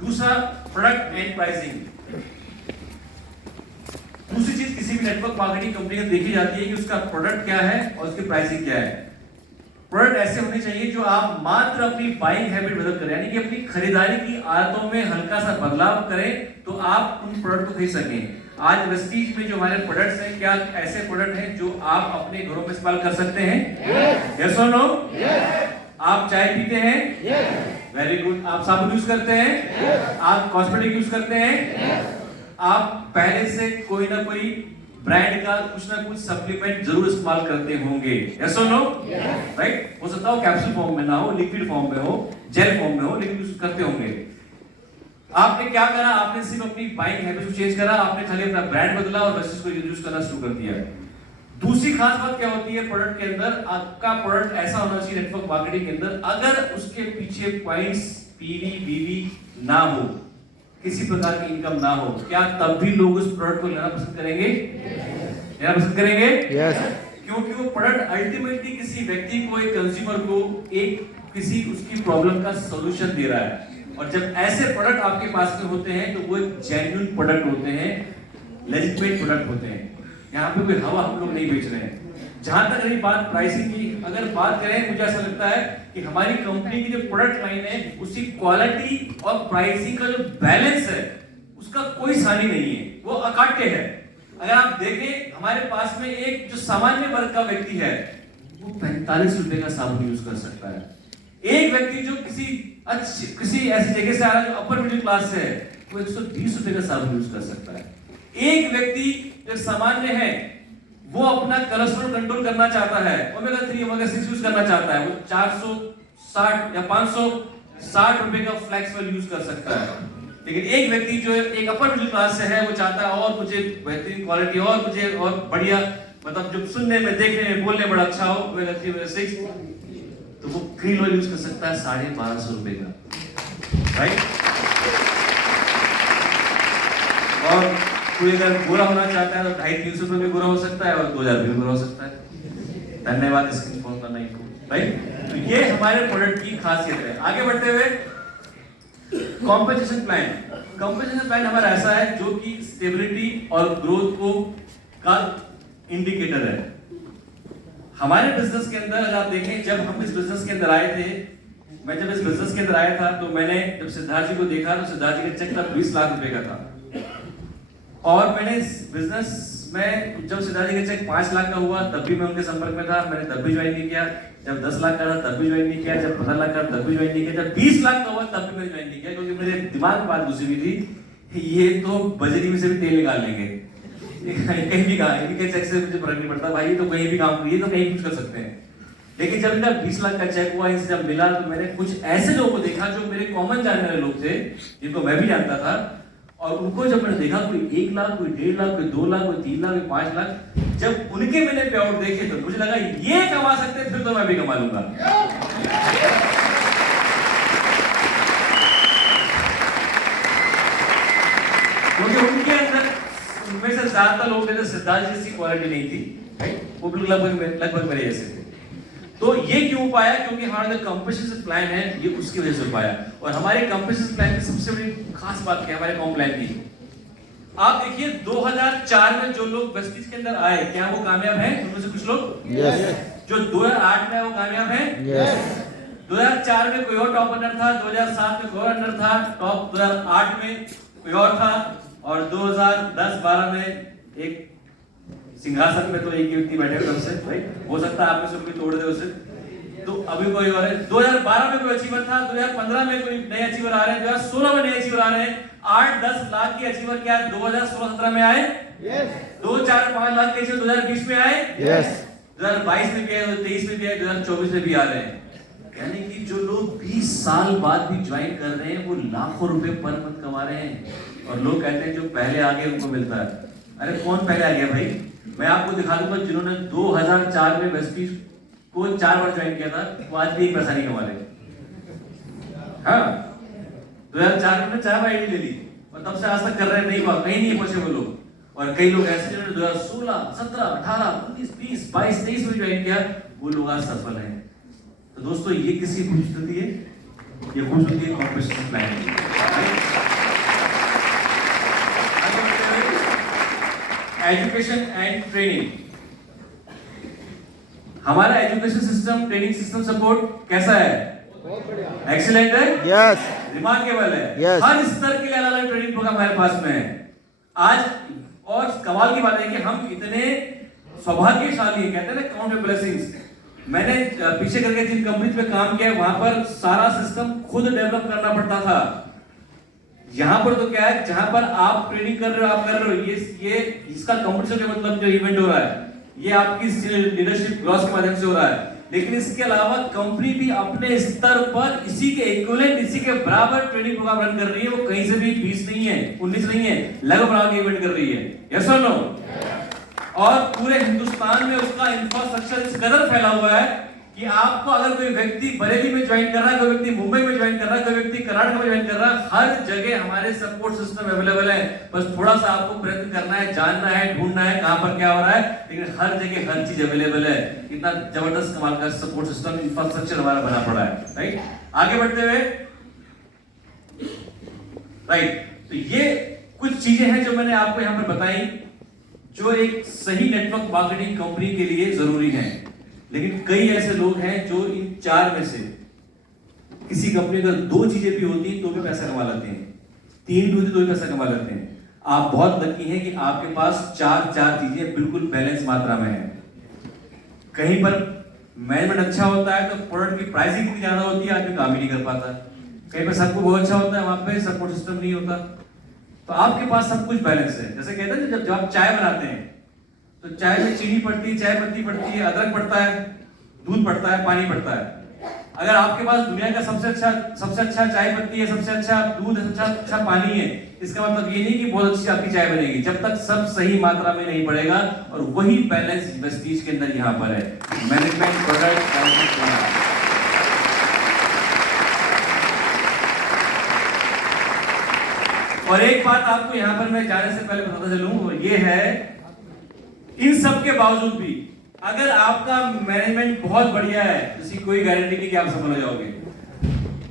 दूसरा, प्रोडक्ट एंड प्राइसिंग। दूसरी चीज किसी भी नेटवर्क मार्केटिंग कंपनी में देखी जाती है कि उसका प्रोडक्ट क्या है और उसकी प्राइसिंग क्या है। प्रोडक्ट ऐसे होने चाहिए जो आप मात्र अपनी बाइंग हैबिट बदल करें, यानी कि अपनी खरीदारी की आदतों में हल्का सा बदलाव करें तो आप उन प्रोडक्ट को खरीद सकें। आज वेस्टीज में जो हमारे प्रोडक्ट्स हैं, क्या ऐसे प्रोडक्ट हैं जो आप अपने घरों में इस्तेमाल कर सकते हैं? यस और नो? आप चाय पीते हैं? Very good. आप साबुन यूज करते हैं? आप कॉस्मेटिक यूज करते हैं? आप पहले से कोई ना कोई ब्रांड का कुछ ना कुछ सप्लीमेंट जरूर इस्तेमाल करते होंगे। यस और नो? राइट? हो सकता हो कैप्सूल फॉर्म में ना हो, लिक्विड फॉर्म में हो, जेल फॉर्म में हो, लेकिन यूज करते होंगे। आपने क्या करा? आपने सिर्फ अपनी बाइंग हैबिट को चेंज करा, आपने खाली अपना ब्रांड बदला और बस इसको यूज करना शुरू कर दिया। दूसरी खास बात क्या होती है प्रोडक्ट के अंदर? आपका प्रोडक्ट ऐसा होना चाहिए नेटवर्क मार्केटिंग के अंदर, अगर उसके पीछे पॉइंट्स, पीवी, बीवी ना हो, किसी प्रकार की इनकम ना हो, क्या तब भी लोग उस प्रोडक्ट को लेना पसंद करेंगे? लेना पसंद करेंगे? यस। क्योंकि वो प्रोडक्ट अल्टीमेटली किसी व्यक्ति को, एक कंज्यूमर को, एक किसी उसकी प्रॉब्लम का सॉल्यूशन दे रहा है। और जब ऐसे प्रोडक्ट आपके पास में होते हैं तो वो जेन्युइन प्रोडक्ट होते हैं, लेजिटिमेट प्रोडक्ट होते हैं। यहाँ पे कोई हवा हम लोग नहीं बेच रहे हैं। जहां तक रही बात प्राइसिंग की, अगर बात करें, मुझे ऐसा लगता है कि हमारी कंपनी की जो प्रोडक्ट लाइन है उसकी क्वालिटी और प्राइसिंग का जो बैलेंस है उसका कोई सानी नहीं है, वो अकाट्य है। अगर आप देखें हमारे पास में एक जो सामान्य वर्ग का व्यक्ति है वो 45 रुपए का साबुन यूज कर सकता है। एक व्यक्ति जो किसी ऐसी जगह से आ रहा है जो अपर मिडिल क्लास से है, वो 120 रुपए का साबुन यूज कर सकता है। एक व्यक्ति जो सामान्य है वो अपना कोलेस्ट्रॉल कंट्रोल करना चाहता है, ओमेगा 3 ओमेगा 6 यूज करना चाहता है, वो 460 या 560 रुपए का फ्लैक्स ऑयल यूज कर सकता है। लेकिन एक व्यक्ति जो एक अपर मिडिल क्लास से है वो चाहता है और मुझे बेहतरीन क्वालिटी और मुझे और बढ़िया, मतलब जो सुनने में, देखने में, बोलने में बड़ा अच्छा हो, ओमेगा 3 ओमेगा 6, तो वो क्रीम ऑयल यूज कर सकता है 1250 रुपए का, राइट? और कोई अगर गोरा होना चाहता है तो 250-300 रुपए में गोरा हो सकता है और 2000 में गोरा हो सकता है। धन्यवाद इसको इन्फॉर्म करना ही, राइट? तो ये हमारे प्रोडक्ट की खासियत है। आगे बढ़ते हुए कॉम्पेंसेशन प्लान। कॉम्पेंसेशन प्लान हमारा ऐसा है जो कि स्टेबिलिटी और ग्रोथ को का इंडिकेटर है। हमारे बिजनेस के अंदर अगर आप देखें, जब हम इस बिजनेस के अंदर आए थे, मैं जब इस बिजनेस के अंदर आया था तो मैंने जब सिद्धार्थ जी को देखा तो सिद्धार्थ जी का चेक था 20 लाख रुपए का था। और मैंने इस बिजनेस में जब सिद्धार्थ जी का चेक 5 लाख का हुआ तब भी मैं उनके संपर्क में था, मैंने तब भी ज्वाइन नहीं किया। जब 10 लाख का था तब भी ज्वाइन नहीं किया, जब 15 लाख का तब भी ज्वाइन नहीं किया, जब 20 लाख का हुआ तब भी मैंने ज्वाइन नहीं किया, क्योंकि मेरे दिमाग में बात घुसी हुई थी, ये तो बजरी में से भी तेल निकाल लेंगे, कहीं भी कहा, इनके चेक से मुझे फर्क नहीं पड़ता भाई, तो कहीं भी काम करिए, तो कहीं कुछ कर सकते हैं। लेकिन जब इनका 20 लाख का चेक हुआ, इनसे जब मिला तो मैंने कुछ ऐसे लोगों को देखा जो मेरे कॉमन जानने वाले लोग थे, जिनको मैं भी जानता था, और उनको जब मैंने देखा, कोई 1 लाख, कोई 1.5 लाख, कोई 2 लाख, कोई 3 लाख, कोई 5 लाख, जब उनके मैंने पे आउट देखे तो मुझे लगा ये कमा सकते हैं, फिर तो मैं भी कमा लूंगा। क्योंकि उनके अंदर, उनमें से ज्यादातर लोग थे सिद्धार्थ जैसी क्वालिटी नहीं थी, वो लगभग मेरे जैसे थे। तो ये क्यों पाया? क्योंकि हमारा जो कंपनसेशन प्लान है ये उसकी वजह से पाया। और हमारे कंपनसेशन प्लान की सबसे बड़ी खास बात क्या है हमारे कॉम प्लान की? आप देखिए 2004 में जो लोग वेस्टीज के अंदर आए, क्या वो कामयाब हैं? उनमें से कुछ लोग जो 2008 में वो कामयाब हैं? 2004 में कोई और टॉप रनर था, 2007 में कोई और रनर था, टॉप 2008 में कोई और था, और 2010-12 में एक सिंहासन में तो एक व्यक्ति बैठे हुए हमसे, राइट? हो सकता है आप में से कोई तोड़ दे उसे, तो अभी कोई और है। 2012 में कोई अचीवर था, 2015 में कोई नए अचीवर आ रहे हैं, 2016 में नए अचीवर आ रहे हैं। 8-10 लाख के अचीवर क्या 2016-17 में आए? 2-4-5 लाख के अचीवर 2020 में आए? 2022 में भी आए, 2023 में भी आए, 2024 में भी आ रहे हैं। यानी कि जो लोग 20 साल बाद भी ज्वाइन कर रहे हैं वो लाखों रुपए पर मंथ कमा रहे हैं। और लोग कहते हैं जो पहले आ गए उनको मिलता है। अरे कौन पहले आ गया भाई? मैं आपको दिखा दूंगा जिन्होंने 2004 में वेस्टीज को 4 बार ज्वाइन किया था, वो आज भी एक पैसा नहीं कमा रहे। हाँ, 2004 में 4 बार आईडी ले ली और तब से आज तक कर रहे हैं, नहीं हुआ, कहीं नहीं पहुंचे वो लोग। और कई लोग ऐसे जिन्होंने 2016, 17, 18, 19, 20, 22, 23 में ज्वाइन किया, वो लोग आज सफल हैं। तो दोस्तों ये किसी खूबसूरती है, ये खूबसूरती कॉम्पिटिशन प्लान है। एजुकेशन एंड ट्रेनिंग, हमारा education system, training system support कैसा है? एक्सीलेंट है, यस, रिमार्केबल है। Yes. हर स्तर के लिए अलग अलग ट्रेनिंग प्रोग्राम हमारे पास में है आज। और कमाल की बात है कि हम इतने सौभाग्यशाली हैं, कहते हैं ना काउंट ऑफ ब्लेसिंग्स। मैंने पीछे करके जिन कंपनी पे काम किया वहां पर सारा सिस्टम खुद डेवलप करना पड़ता था। यहाँ पर तो क्या है, जहां पर आप ट्रेनिंग कर रहे हो, आप कर रहे हो, ये इसका कंपटीशन का मतलब जो इवेंट हो रहा है ये आपकी लीडरशिप ग्रॉस के माध्यम से हो रहा है। लेकिन इसके अलावा कंपनी भी अपने स्तर पर इसी के इक्विवेलेंट, इसी के बराबर ट्रेनिंग प्रोग्राम रन कर रही है। वो कहीं से भी 20 नहीं है, 19 नहीं है, लगभग बराबर के इवेंट कर रही है। यस और नो? और पूरे हिंदुस्तान में उसका इंफ्रास्ट्रक्चर इस कदर फैला हुआ है कि आपको अगर कोई व्यक्ति बरेली में ज्वाइन कर रहा है, कोई व्यक्ति मुंबई में ज्वाइन कर रहा है, कोई व्यक्ति कर्नाटक में ज्वाइन कर रहा है, हर जगह हमारे सपोर्ट सिस्टम अवेलेबल है। बस थोड़ा सा आपको प्रयत्न करना है, जानना है, ढूंढना है कहां पर क्या हो रहा है, लेकिन हर जगह हर चीज अवेलेबल है। इतना जबरदस्त कमाल का सपोर्ट सिस्टम, इंफ्रास्ट्रक्चर हमारा बना पड़ा है। राइट, आगे बढ़ते हुए, राइट, तो ये कुछ चीजें हैं जो मैंने आपको यहां पर बताई, जो एक सही नेटवर्क मार्केटिंग कंपनी के लिए जरूरी है। लेकिन कई ऐसे लोग हैं जो इन चार में से किसी कंपनी का दो चीजें भी होती तो भी पैसा कमा लेते हैं, तीन भी होती तो भी पैसा कमा लेते हैं। आप बहुत लकी हैं कि आपके पास चार चीजें बिल्कुल बैलेंस मात्रा में है। कहीं पर मैनेजमेंट अच्छा होता है तो प्रोडक्ट की प्राइसिंग इतनी ज्यादा होती है, आदमी काम ही नहीं कर पाता। कहीं पर सबको बहुत अच्छा होता है, वहां पे सपोर्ट सिस्टम नहीं होता। तो आपके पास सब कुछ बैलेंस है। जैसे कहते हैं जब आप चाय बनाते हैं तो चाय में चीनी पड़ती है, चाय पत्ती पड़ती है, अदरक पड़ता है, दूध पड़ता है, पानी पड़ता है। अगर आपके पास दुनिया का सबसे अच्छा चाय पत्ती है, सबसे अच्छा दूध, सबसे अच्छा पानी है, इसका मतलब ये नहीं कि बहुत अच्छी आपकी चाय बनेगी, जब तक सब सही मात्रा में नहीं पड़ेगा। और वही बैलेंस वेस्टीज के अंदर यहाँ पर है, मैनेजमेंट, प्रोडक्ट, और एक बात आपको यहां पर मैं जाने से पहले बताता चलूं, वो ये है, इन सब के बावजूद भी अगर आपका मैनेजमेंट बहुत बढ़िया है, इसकी कोई गारंटी नहीं कि आप सफल हो जाओगे।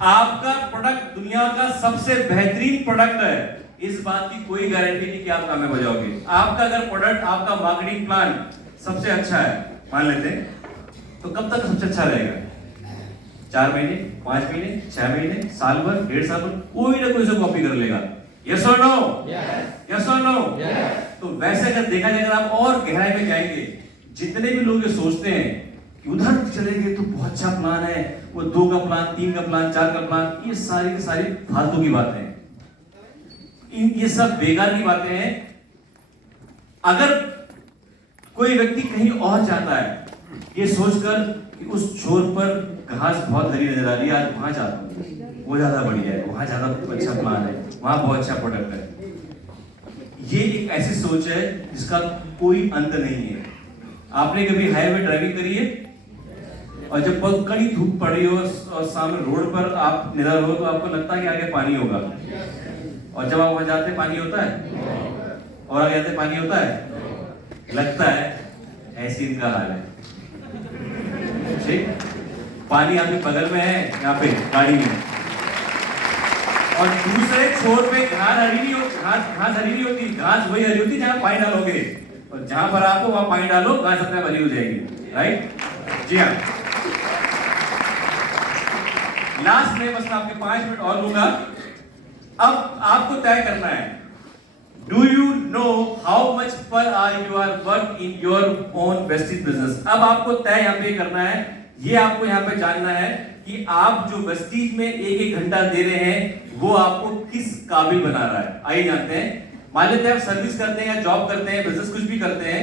आपका प्रोडक्ट दुनिया का सबसे बेहतरीन प्रोडक्ट है, इस बात की कोई गारंटी नहीं कि आप कामयाब हो जाओगे। आपका अगर प्रोडक्ट, आपका मार्केटिंग प्लान सबसे अच्छा है, मान लेते हैं, तो कब तक सबसे अच्छा रहेगा? 4 महीने, 5 महीने, 6 महीने, साल भर, 1.5 साल भर, कोई ना कोई उसे कॉपी कर लेगा। यस और नो? यस और नो? तो वैसे अगर देखा जाए, अगर आप और गहराई में जाएंगे, जितने भी लोग ये सोचते हैं कि उधर चलेंगे तो बहुत अच्छा प्लान है, वो 2 का प्लान, 3 का प्लान, 4 का प्लान, ये सारी की सारी फालतू की बातें हैं, ये सब बेकार की बातें हैं। अगर कोई व्यक्ति कहीं और जाता है ये सोचकर कि उस छोर पर घास बहुत हरी नजर आ रही है, आज वहां जाता हूं, वो ज्यादा बढ़िया है, वहां ज्यादा अच्छा प्लान है, वहां बहुत अच्छा प्रोडक्ट है, ये एक ऐसी सोच है जिसका कोई अंत नहीं है। आपने कभी हाईवे ड्राइविंग करी है और जब बहुत कड़ी धूप पड़ी हो और सामने रोड पर आप निधर हो तो आपको लगता है कि आगे पानी होगा, और जब आप वहां जाते पानी होता है, और आगे जाते पानी होता है, लगता है ऐसी इनका हाल है। ठीक, पानी आपके बगल में है, यहाँ पे गाड़ी में, और दूसरे छोर पे घास हरी नहीं होती, घास वही हरी होती जहां पानी डालोगे, और जहां पर आपको वहां पानी डालो, घास अपने हरी हो जाएगी। राइट? जी हाँ। लास्ट में बस आपके 5 मिनट और लूंगा। अब आपको तय करना है, do you know how much per hour you are work in your own wastage business? अब आपको तय यहाँ पे करना है, ये आपको यहाँ पे जानना है कि आप जो वेस्टीज में 1-1 घंटा दे रहे हैं वो आपको किस काबिल बना रहा है। आइए जानते हैं। मान लेते हैं आप सर्विस करते हैं या जॉब करते हैं, बिजनेस कुछ भी करते हैं,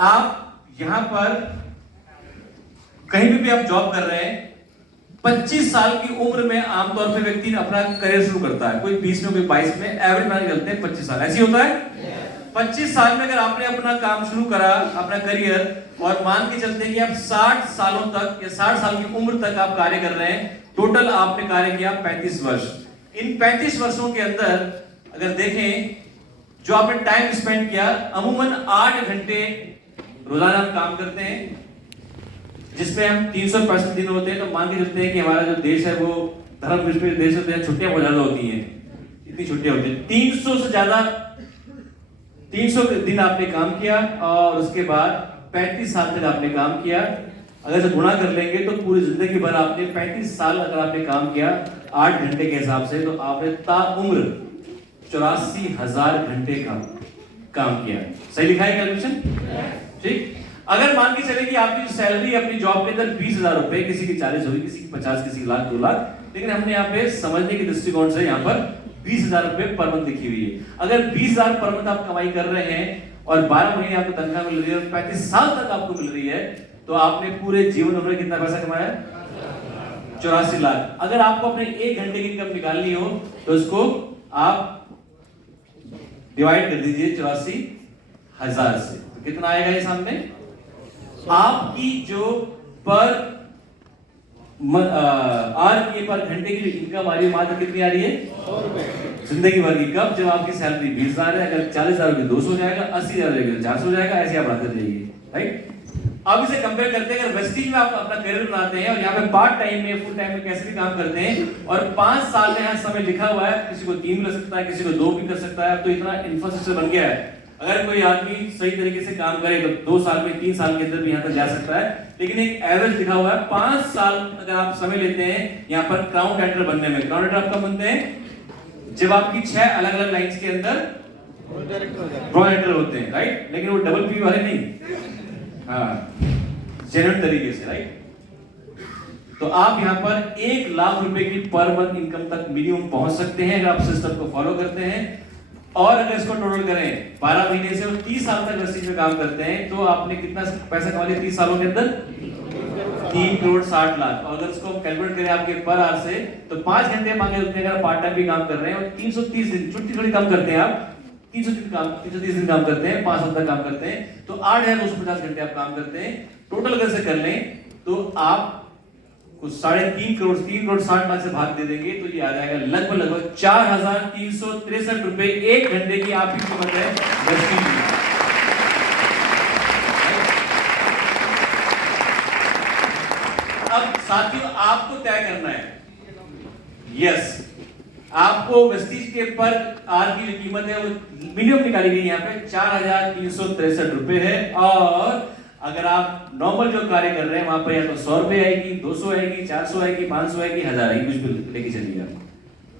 आप यहां पर कहीं भी आप जॉब कर रहे हैं, 25 साल की उम्र में आमतौर पर व्यक्ति अपना करियर शुरू करता है, कोई 20 में, कोई 22 में, एवरेज मान के चलते हैं 25 साल, ऐसी होता है। 25 साल में अगर आपने अपना काम शुरू करा, अपना करियर, और मान के चलते हैं कि आप 60 सालों तक या 60 साल की उम्र तक आप कार्य कर रहे हैं, टोटल आपने कार्य किया 35 वर्ष। इन 35 वर्षों के अंदर अगर देखें जो आपने टाइम स्पेंड किया, अमूमन 8 घंटे रोजाना आप काम करते हैं, जिसमें हम 365 दिन होते हैं, तो मान के चलते हैं कि हमारा जो देश है वो धर्म निरपेक्ष देश होते हैं, छुट्टियां बहुत ज्यादा होती हैं, इतनी छुट्टियां होती हैं, 300 से ज्यादा 300 दिन आपने काम किया और उसके बाद 35 साल तक आपने काम किया। अगर से गुणा कर लेंगे तो पूरी जिंदगी भर आपने 35 साल अगर आपने काम किया 8 घंटे के हिसाब से, तो आपने ताउम्र 84,000 घंटे का काम किया। सही लिखा है कैलकुलेशन? ठीक। अगर मान के चले कि आपकी जो सैलरी अपनी जॉब के अंदर 20,000 रुपए, किसी की 40 होगी, किसी की 50, किसी की लाख, 2 लाख, लेकिन हमने यहाँ पे समझने के दृष्टिकोण से यहाँ पर 20,000 रुपए पर मंथ लिखी हुई है। अगर 20,000 पर मंथ आप कमाई कर रहे हैं और 12 महीने आपको तनख्वाह मिल रही है और 35 साल तक आपको मिल रही है, तो आपने पूरे जीवन भर कितना पैसा कमाया? 84 लाख। अगर आपको अपने 1 घंटे की इनकम निकालनी हो तो उसको आप डिवाइड कर दीजिए 84,000 से, तो कितना आएगा ये सामने? आपकी जो पर पर घंटे की जो इनकम आ रही है मात्र कितनी आ रही है? 100 जिंदगी भर की। कब? जब आपकी सैलरी 20,000 है, अगर 40,000 की 200 हो जाएगा, 80,000 हो 400 हो जाएगा, ऐसे आप बढ़ाते जाइए, राइट? अब इसे कंपेयर करते हैं, अगर वेस्टिज में आप अपना करियर बनाते हैं और यहाँ पे पार्ट टाइम में, फुल टाइम में कैसे भी काम करते हैं और 5 साल में यहाँ समय लिखा हुआ है, किसी को 3 मिल सकता है, किसी को 2 भी कर सकता है, तो इतना इंफ्रास्ट्रक्चर बन गया है। अगर कोई आदमी सही तरीके से काम करे तो 2 साल में, 3 साल के अंदर भी यहाँ तक जा सकता है, लेकिन एक एवरेज लिखा हुआ है 5 साल अगर आप समय लेते हैं यहाँ पर क्राउन राइटर बनने में। क्राउन राइटर आप कब बनते हैं? जब आपकी 6 अलग अलग लाइंस के अंदर राइटर होते हैं, राइट? लेकिन वो डबल पी वाले नहीं, हाँ, जेन्युइन तरीके से, राइट? तो आप यहाँ पर 1 लाख रुपए की पर मंथ इनकम तक मिनिमम पहुंच सकते हैं अगर आप सिस्टम को फॉलो करते हैं। और अगर इसको टोटल करें 12 महीने से और 30 साल तक वेस्टिज में काम करते हैं, तो आपने कितना पैसा कमा लिया 30 सालों के अंदर? 3 करोड़ 60 लाख। और अगर इसको कैलकुलेट करें आपके पर आवर से, तो 5 घंटे मांगे उतने अगर पार्ट टाइम भी काम कर रहे हैं और 330 दिन छुट्टी थोड़ी कम करते हैं आप, 330 दिन काम करते हैं, 5 साल तक काम करते हैं, तो 8,250 घंटे आप काम करते हैं। टोटल अगर से कर लें तो आप कुछ 3.5 करोड़ 3 करोड़ 60 लाख से भाग दे देंगे तो ये आ जाएगा लगभग 4,363 रुपए 1 घंटे की आपकी कीमत है वेस्टिज की। अब साथियों आपको तय करना है, यस, आपको वेस्टिज के पर आर की जो कीमत है वो मिनिमम निकाली गई यहाँ पे 4,363 रुपए है। और अगर आप नॉर्मल जो कार्य कर रहे हैं वहां पर या तो 100 रुपए आएगी, 200 आएगी, 400 आएगी, 500 आएगी, 1000 आएगी, कुछ भी लेके चलिए आप,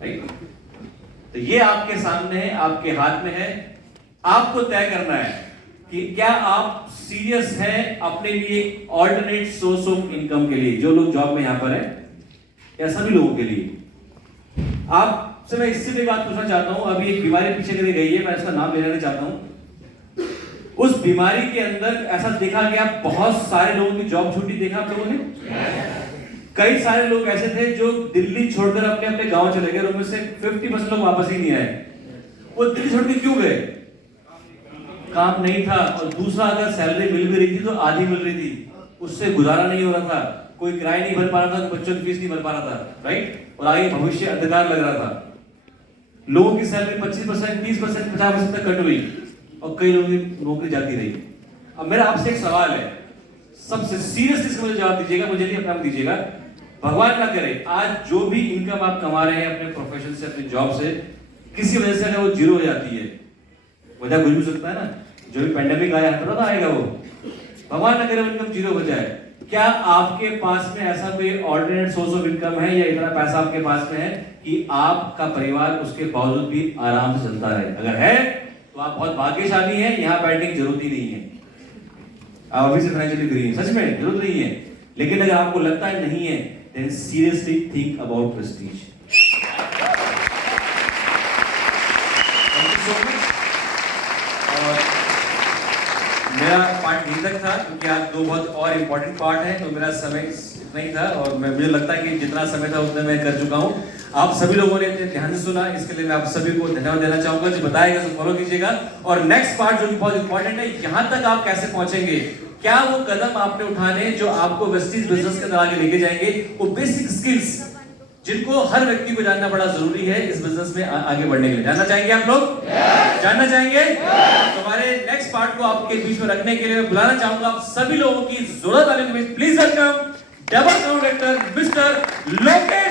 राइट? तो ये आपके सामने है, आपके हाथ में है। आपको तय करना है कि क्या आप सीरियस हैं अपने लिए ऑल्टरनेट सोर्स ऑफ इनकम के लिए, जो लोग जॉब में यहां पर है या सभी लोगों के लिए। आपसे मैं इससे एक बात पूछना चाहता हूं, अभी एक बीमारी पीछे चली गई है, मैं इसका नाम लेना नहीं चाहता हूं। उस बीमारी के अंदर ऐसा देखा गया बहुत सारे लोगों की जॉब छूटी, देखा आप लोगों ने? कई सारे लोग ऐसे थे जो दिल्ली छोड़कर अपने अपने गांव चले गए और उनमें से 50% लोग वापस ही नहीं आए। वो दिल्ली छोड़ के क्यों गए? काम नहीं था, और दूसरा अगर सैलरी मिल भी रही थी तो आधी मिल रही थी, उससे गुजारा नहीं हो रहा था, कोई किराया नहीं भर पा रहा था, बच्चों की फीस नहीं भर पा रहा था, राइट? और आगे भविष्य अंधकार लग रहा था। लोगों की सैलरी 25%, 30%, 50% तक कट हुई और कई लोगों की नौकरी जाती रही। अब मेरा आपसे एक सवाल है, सबसे सीरियसली इसका मुझे जवाब दीजिएगा, मुझे नहीं अपना दीजिएगा। भगवान ना करे आज जो भी इनकम आप कमा रहे हैं अपने प्रोफेशन से, अपने जॉब से, किसी वजह से अगर वो जीरो हो जाती है, वजह कुछ भी सकता है ना, जो भी पेंडेमिक आया है पता आएगा वो, भगवान ना करे वो इनकम जीरो हो जाए, क्या आपके पास में ऐसा कोई ऑल्टरनेट सोर्स ऑफ इनकम है या इतना पैसा आपके पास में है कि आपका परिवार उसके बावजूद भी आराम से चलता रहे? अगर है तो आप बहुत भाग्यशाली हैं, यहाँ बैठने की जरूरत ही नहीं है, आप अभी से फाइनेंशियली फ्री हैं, सच में जरूरत नहीं है। लेकिन अगर आपको लगता है नहीं है, then seriously think about prestige. Thank you so much. और मेरा पार्ट यहीं तक था क्योंकि आज 2 बहुत और इम्पोर्टेंट पार्ट है, तो मेरा समय इतना ही था और मुझे लगता है कि जितना समय था उतना मैं कर चुका हूँ। आप सभी लोगों ने ध्यान से सुना, इसके लिए मैं आप सभी को धन्यवाद देना चाहूंगा। जो बताएगा तो फॉलो कीजिएगा। और नेक्स्ट पार्ट जो कि बहुत इंपॉर्टेंट है, यहां तक आप कैसे पहुंचेंगे, क्या वो कदम आपने उठाने जो आपको वेस्टिज बिजनेस के अंदर आगे लेके जाएंगे, वो बेसिक स्किल्स जिनको हर व्यक्ति को जानना बड़ा जरूरी है इस बिजनेस में आगे बढ़ने के लिए। जानना चाहेंगे आप लोग? जानना चाहेंगे? तो हमारे नेक्स्ट पार्ट को आपके बीच में रखने के लिए मैं बुलाना चाहूंगा आप सभी लोगों की जोरदार तालियों के बीच। Please welcome double count actor mister Lokesh